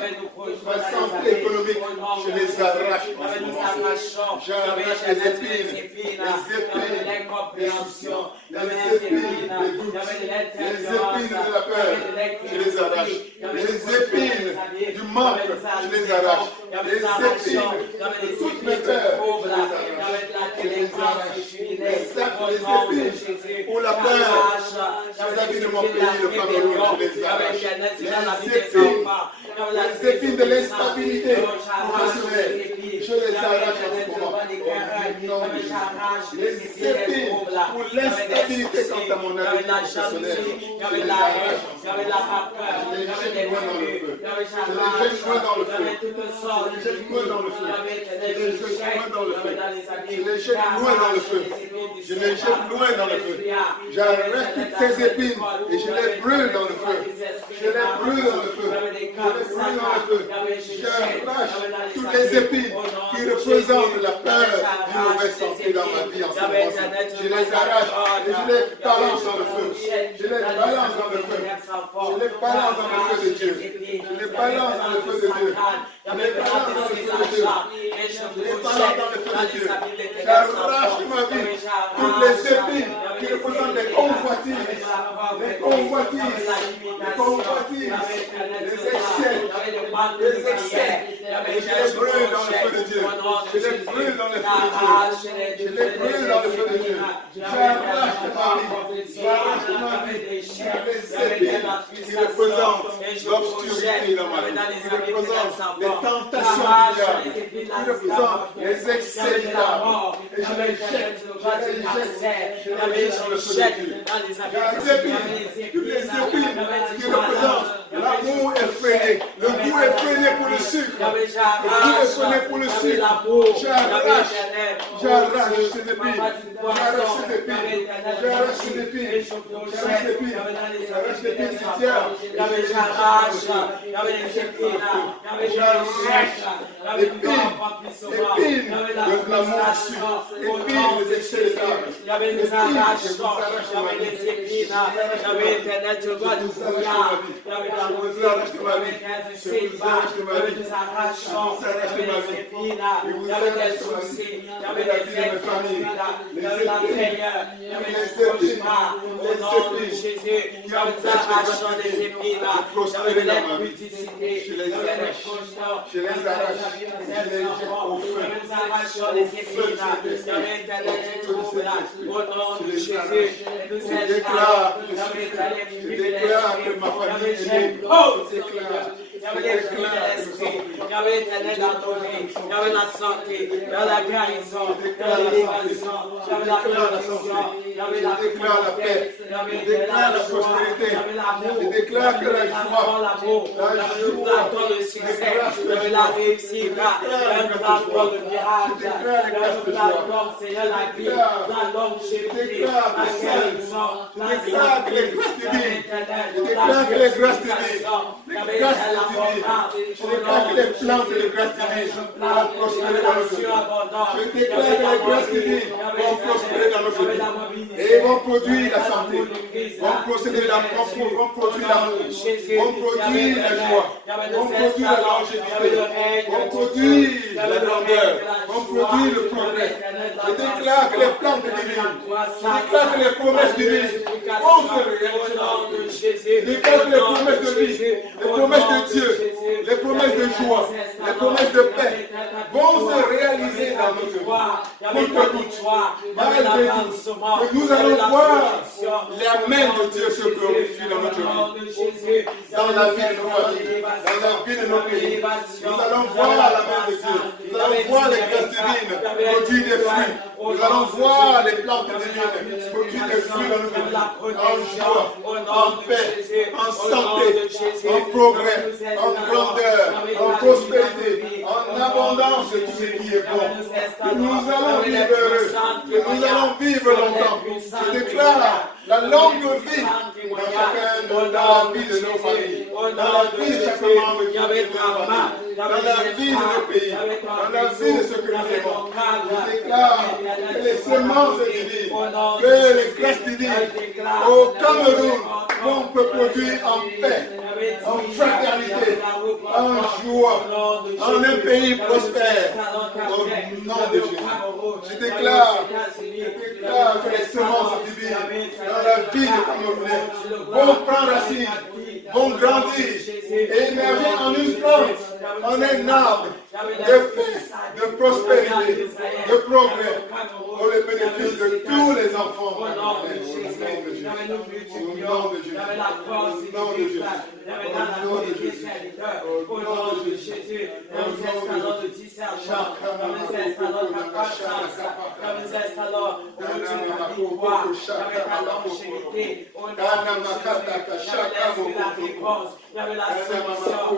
ma santé économique, je les arrache en ce moment. J'arrache les épines, les soucis, les épines, les doutes, les épines de la peur, je les arrache. Les épines du manque, je les arrache. Les épines de toutes mes peurs, je les arrache. Les épines pour la peur, les épines de mon pays, le Cameroun, je les arrache. Les épines de l'instabilité professionnelle, je les arrache en ce moment. Les épines pour l'instabilité quant à mon avenir professionnel, je les arrache en ce moment. Je les jette loin dans le feu. Je les jette loin dans le feu. Je les jette loin dans le feu. Je les jette loin dans le feu. Je les jette loin dans le feu. Je les jette loin dans le feu. J'arrête toutes ces épines et je les brûle dans le feu. Je les brûle dans le feu. Je les brûle dans le feu. J'arrache toutes les épines qui représentent la peur d'une mauvaise santé dans ma vie en ce moment. Je les arrache et je les balance dans le feu. Je les balance dans le feu. Je les balance dans le feu de Dieu. Je les balance dans le feu de Dieu. Je les balance dans le feu de Dieu. Je les balance dans le feu de Dieu. J'arrache de ma vie toutes les épines qui représentent les convoitises. Les convoitises. Les convoitises. Les excès. Les excès. Et je les brûle dans le feu de Dieu. Je les brûle dans le feu de Dieu. Je les brûle dans le feu de Dieu. J'arrache de ma vie. J'arrache de ma vie. Les épines qui représentent l'obscurité dans ma vie. Qui représentent les tentations du diable. Qui représentent les excès du diable. Et je les jette. Je les jette. Je les jette dans le feu de Dieu. Les épines. Toutes les épines qui représentent l'amour effréné. Le goût effréné pour le sucre. Le goût effréné pour le sucre. J'arrache ces épines. J'arrache ces épines. J'arrache ces épines. J'arrache ces épines. J'arrache les épines du diable. Épines de l'amour du sucre. Épines des excès de table. Je déclare que ma famille est libre. Il y avait l'esprit de l'esprit, il y avait l'éternel dans ton vie, il y avait la santé, il y avait la guérison, il y avait l'élévation, il y avait la protection, il y avait la paix, il y avait la prospérité, il y avait l'amour, je déclare que la joie, le succès, il y avait la réussite, il y avait le miracle, il y avait Seigneur, la vie, la longévité, la guérison, la vie, je déclare que les grâces de Dieu, je déclare que les plantes de grâce divine vont prospérer dans notre vie. Je déclare que les grâces divines vont prospérer dans notre vie. Et vont produire la santé, vont produire l'amour, vont produire la joie, vont produire la longévité, vont produire la grandeur, vont produire le progrès. Je déclare que les plantes divines, je déclare que les promesses divines vont se réaliser. Je déclare que les promesses de vie, les promesses de Dieu, les promesses de joie, les promesses de paix vont se réaliser dans notre vie. Contre toute, malgré tout, que nous allons voir la main de Dieu se glorifier dans notre vie, dans la vie de nos familles, dans la vie de nos pays. Nous allons voir la main de Dieu, nous allons voir les grâces divines produire des fruits, nous allons voir les plantes divines produire des fruits dans notre vie, en joie, en paix, en santé, en progrès, en grandeur, en prospérité, en abondance de tout ce qui est bon. Que nous allons vivre heureux, que nous allons vivre longtemps. Je déclare la longue vie dans la vie de nos familles, dans la vie de chaque membre de notre famille, dans la vie de nos pays, dans la vie de ce que nous aimons. Je déclare que les semences divines, que les grâces divines au Cameroun vont produire en paix, en fraternité, en joie, en un pays prospère, au nom de Jésus. Je déclare que les semences divines dans la vie des Camerounais vont prendre racine, vont grandir et émerger en une plante, en un arbre de paix, de prospérité, de progrès, pour le bénéfice de tous les enfants. Au nom de Jésus. Au nom de Jésus. Au nom de Jésus. Au nom de Jésus. Au nom de Jésus. Nous installons le discernement, nous installons la croissance, nous installons la victoire, avec la longévité, au nom de Jésus. La réponse, la solution, au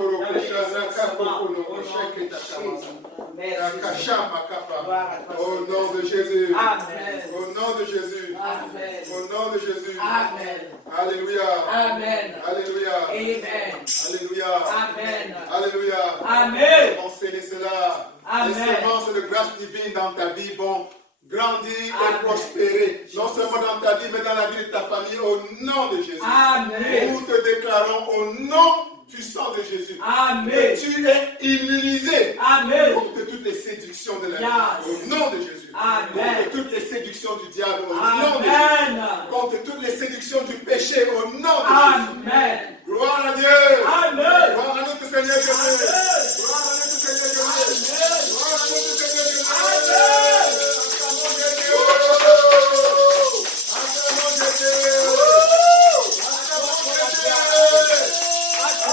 nom de Jésus. Amen. Au nom de Jésus. Amen. Au nom de Jésus. Amen. Alléluia. Amen. Alléluia. Amen. Alléluia. Amen. Alléluia. Amen. On sait cela. Amen. Les semences de grâce divine dans ta vie vont grandir et prospérer. Non seulement dans ta vie, mais dans la vie de ta famille, au nom de Jésus. Amen. Nous te déclarons au nom puissant de Jésus. Amen. Que tu es immunisé. Amen. Contre toutes les séductions de la vie. Au nom de Jésus. Amen. Contre toutes les séductions du diable. Au nom de Jésus. Contre toutes les séductions du péché. Au nom de Jésus. Amen. Gloire à Dieu. Amen. Gloire à notre Seigneur Jésus. Gloire à notre Seigneur Jésus. Gloire à notre Seigneur Jésus. Amen.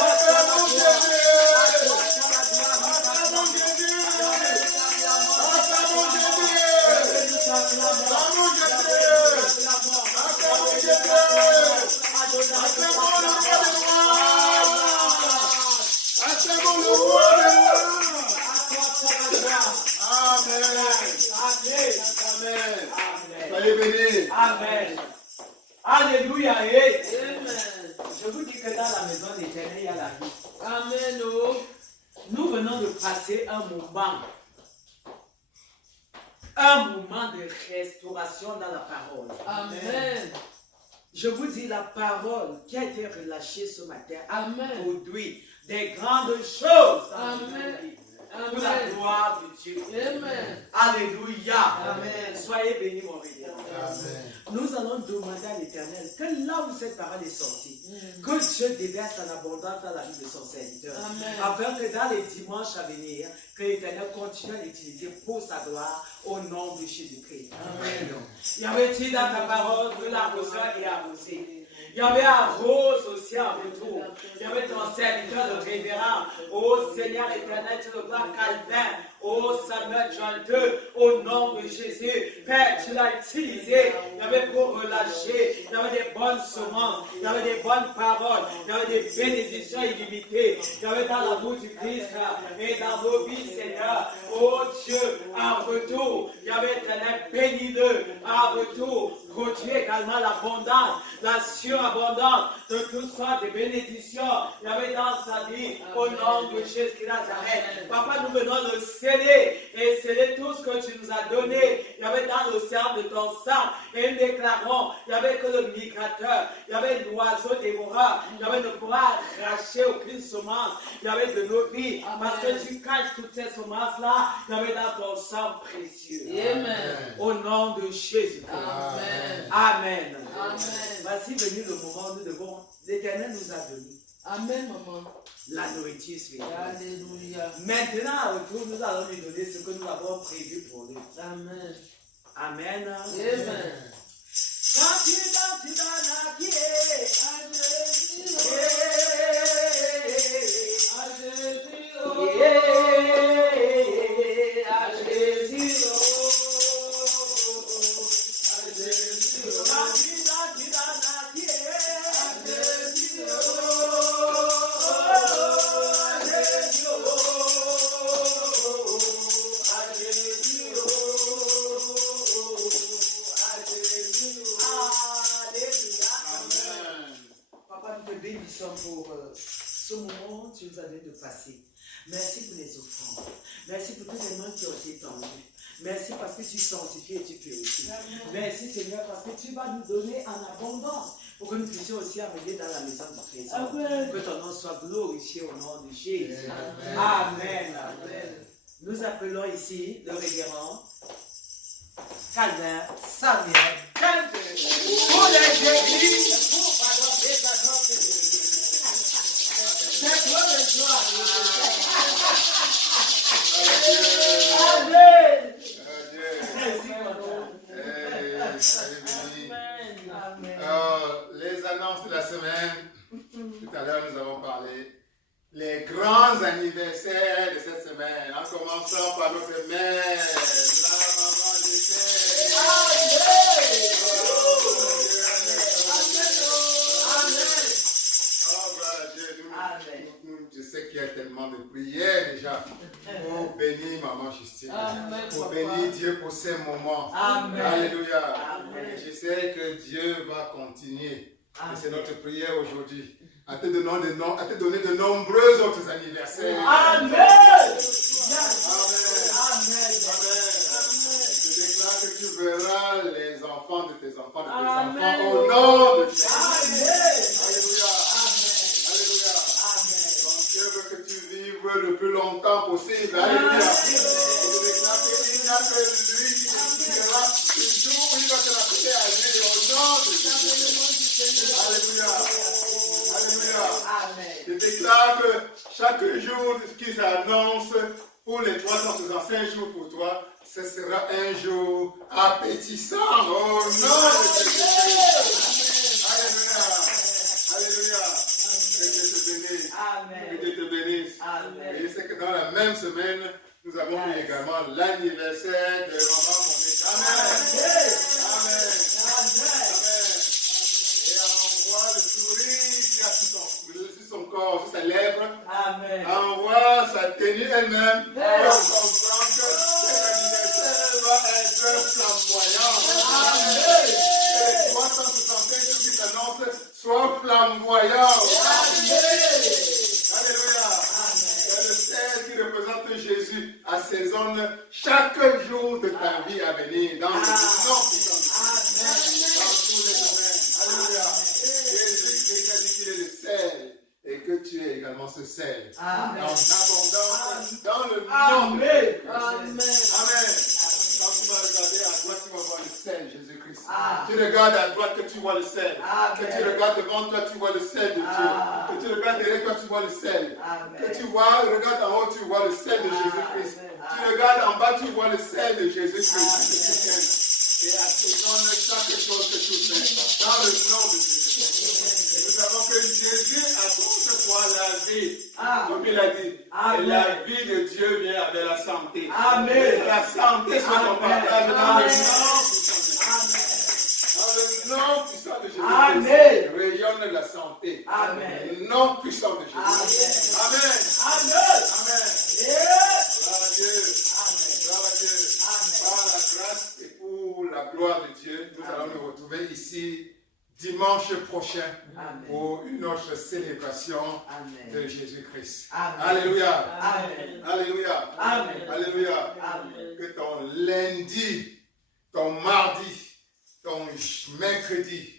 Acclamons Jésus. Acclamons Jésus. Amen. Alléluia. Amen. Je vous dis que dans la maison d'Éternel, il y a la vie. Amen. Nous venons de passer un moment de restauration dans la parole. Amen. Je vous dis, la parole qui a été relâchée ce matin produit des grandes choses. Amen. Pour la gloire de Dieu. Amen. Alléluia. Amen. Soyez bénis, mon Rédempteur. Nous allons demander à l'Éternel que là où cette parole est sortie, que Dieu déverse en abondance dans la vie de son serviteur. Afin que dans les dimanches à venir, que l'Éternel continue à l'utiliser pour sa gloire au nom de Jésus-Christ. Amen. Il y avait-il dans ta parole que l'arroseur est arrosé. Il y avait un rose aussi en retour. Il y avait ton serviteur, le révérend. Ô Seigneur éternel, tu le vois Calvin. Ô Samuel John 2, au nom de Jésus. Père, tu l'as utilisé. Il y avait pour relâcher. Il y avait des bonnes semences. Il y avait des bonnes paroles. Il y avait des bénédictions illimitées. Il y avait dans l'amour du Christ et dans vos vies, Seigneur. Ô Dieu, en retour, il y avait éternel, bénis-le. En retour, produit également l'abondance, la surabondance de toutes sortes de bénédictions. Il y avait dans sa vie, au nom de Jésus de Nazareth. Papa, nous venons le sceller et sceller tout ce que tu nous as donné. Il y avait dans l'océan de ton sang et nous déclarons, il n'y avait que le migrateur, il y avait l'oiseau dévoreur, il y avait ne pourra arracher aucune semence, il y avait de nos vies, parce que tu caches toutes ces semences-là, il y avait dans ton sang précieux. Amen. Au nom de Jésus. Amen. Amen. Amen. Voici venu le moment où nous devons, l'Éternel nous a donné Amen, maman. la nourriture spirituelle. Alléluia. Maintenant, au retour, nous allons lui donner ce que nous avons prévu pour lui. Amen. Amen. Amen. Quand tu donnes la pied à Jésus, à Jésus, Papa, nous te bénissons pour ce moment où tu nous as donné de passer. Merci pour les offrandes. Merci pour tous les mains qui ont été tendues. Merci parce que tu sanctifies et tu purifies. Merci Seigneur parce que tu vas nous donner en abondance pour que nous puissions aussi amener dans la maison du trésor. Que ton nom soit glorifié au nom de Jésus. Amen. Amen. Nous appelons ici le révérend Calvin Samuel pour les églises, pour c'est toi le joie. Amen. Merci, les annonces de la semaine, tout à l'heure nous avons parlé les grands anniversaires de cette semaine, en commençant par notre mère, la maman de Thérèse. Je sais qu'il y a tellement de prières déjà pour bénir maman Justine, pour bénir Dieu pour ces moments. Amen. Alléluia. Amen. Je sais que Dieu va continuer. Et c'est notre prière aujourd'hui. À te donner de nombreux autres anniversaires. Amen. Amen. Amen. Je déclare que tu verras les enfants de tes enfants, Amen. au nom de Jésus. Amen. Alléluia. Alléluia. Donc Dieu veut que tu vives le plus longtemps possible. Alléluia. Je déclare qu'il n'y a que lui qui te dira le jour où il va te l'appeler à lui au nom de Jésus. Alléluia. Alléluia. Amen. Je déclare que chaque jour qui s'annonce pour les 365 jours pour toi, ce sera un jour appétissant au nom de Jésus. Alléluia. Alléluia. Que Dieu te bénisse. Amen. Que Dieu te bénisse. Amen. Et je sais que dans la même semaine, nous avons eu également l'anniversaire de maman Monique. Amen. Amen. Amen. Et on voit le sourire qu'il y a sur son corps, sur ses lèvres. Amen. On voit sa tenue elle-même. Et on comprend que cet anniversaire va être flamboyant. Amen. Et les 365 jours qui s'annoncent soient flamboyants. Alléluia. C'est le sel qui représente Jésus assaisonne chaque jour de ta vie à venir dans le nom puissant de Jésus. Dans tous les domaines. Alléluia. Jésus a dit qu'il est le sel et que tu es également ce sel. Amen. Dans l'abondance, dans le nom de Jésus. Amen. Amen. Quand tu vas regarder à droite, tu vas voir le sel, Jésus-Christ. Ah. Tu regardes à droite, que tu vois le sel. Amen. Que tu regardes devant toi, tu vois le sel de Dieu. Ah. Que tu regardes derrière toi, tu vois le sel. Amen. Que tu vois, regarde en haut, tu vois le sel de Jésus-Christ. Amen. Tu regardes en bas, tu vois le sel de Jésus-Christ. Et assaisonne chaque chose que tu fais. Dans le nom de Jésus. Nous savons que Jésus a toutefois la vie. Comme il a dit. Amen. Et la vie de Dieu vient avec la santé. Amen. Et la santé soit ton partage dans le nom puissant de Jésus. Amen. Dans le nom puissant de Jésus. Amen. Rayonne la santé. Amen. Le nom puissant de Jésus. Amen. Amen. Amen. Yes. Gloire à Dieu. Amen. Gloire à Dieu. Amen. Par la grâce et pour la gloire de Dieu, nous allons nous retrouver ici dimanche prochain pour une autre célébration de Jésus-Christ. Alléluia. Alléluia. Alléluia. Que ton lundi, ton mardi, ton mercredi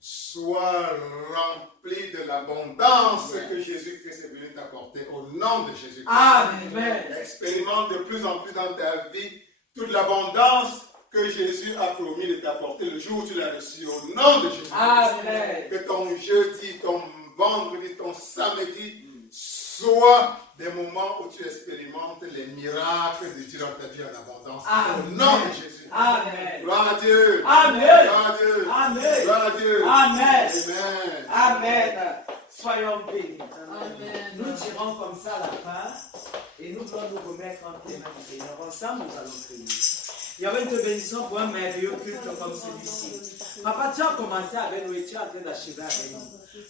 soit rempli de l'abondance que Jésus-Christ est venu t'apporter au nom de Jésus-Christ. Amen. Expérimente de plus en plus dans ta vie toute l'abondance que Jésus a promis de t'apporter le jour où tu l'as reçu au nom de Jésus. Amen. Que ton jeudi, ton vendredi, ton samedi soit des moments où tu expérimentes les miracles de Dieu dans ta vie en abondance. Au nom de Jésus. Amen. Gloire à Dieu. Amen. Gloire à Dieu. Amen. Gloire à Dieu. Amen. Amen. Amen. Soyons bénis. Amen. Nous tirons comme ça à la fin et nous voulons nous remettre entre les mains du Seigneur. Ensemble, nous allons prier. Il y avait une bénédiction pour un merveilleux culte comme celui-ci. Papa, tu as commencé avec nous et tu es en train d'achever avec nous.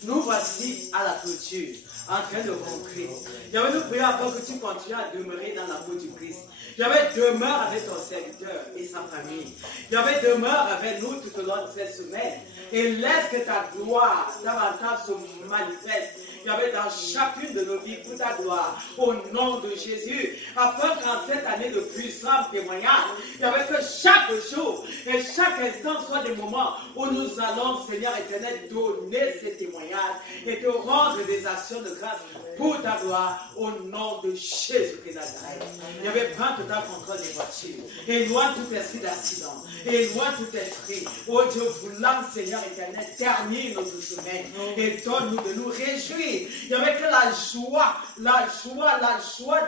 Nous voici à la clôture, en train de conclure. Il y avait nous prions avant que tu continues à demeurer dans l'amour du Christ. Il y avait demeure avec ton serviteur et sa famille. Il y avait demeure avec nous tout au long de cette semaine. Et laisse que ta gloire davantage se manifeste. Il y avait dans chacune de nos vies pour ta gloire, au nom de Jésus, afin qu'en cette année de puissants témoignages, il y avait que chaque jour et chaque instant soit des moments où nous allons, Seigneur éternel, donner ces témoignages et te rendre des actions de grâce pour ta gloire, au nom de Jésus-Christ Nazareth. Il y avait pas total contrôle des voitures. Éloigne tout esprit d'accident. Éloigne tout esprit. Oh Dieu voulant, Seigneur éternel, termine notre semaine et donne-nous de nous réjouir. Il n'y avait que la joie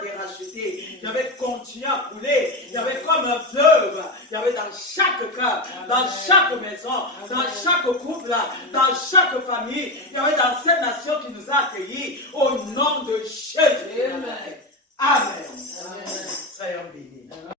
des rachetés. Il y avait continué à couler. Il y avait comme un fleuve. Il y avait dans chaque cœur, dans chaque maison, dans chaque couple, dans chaque famille. Il y avait dans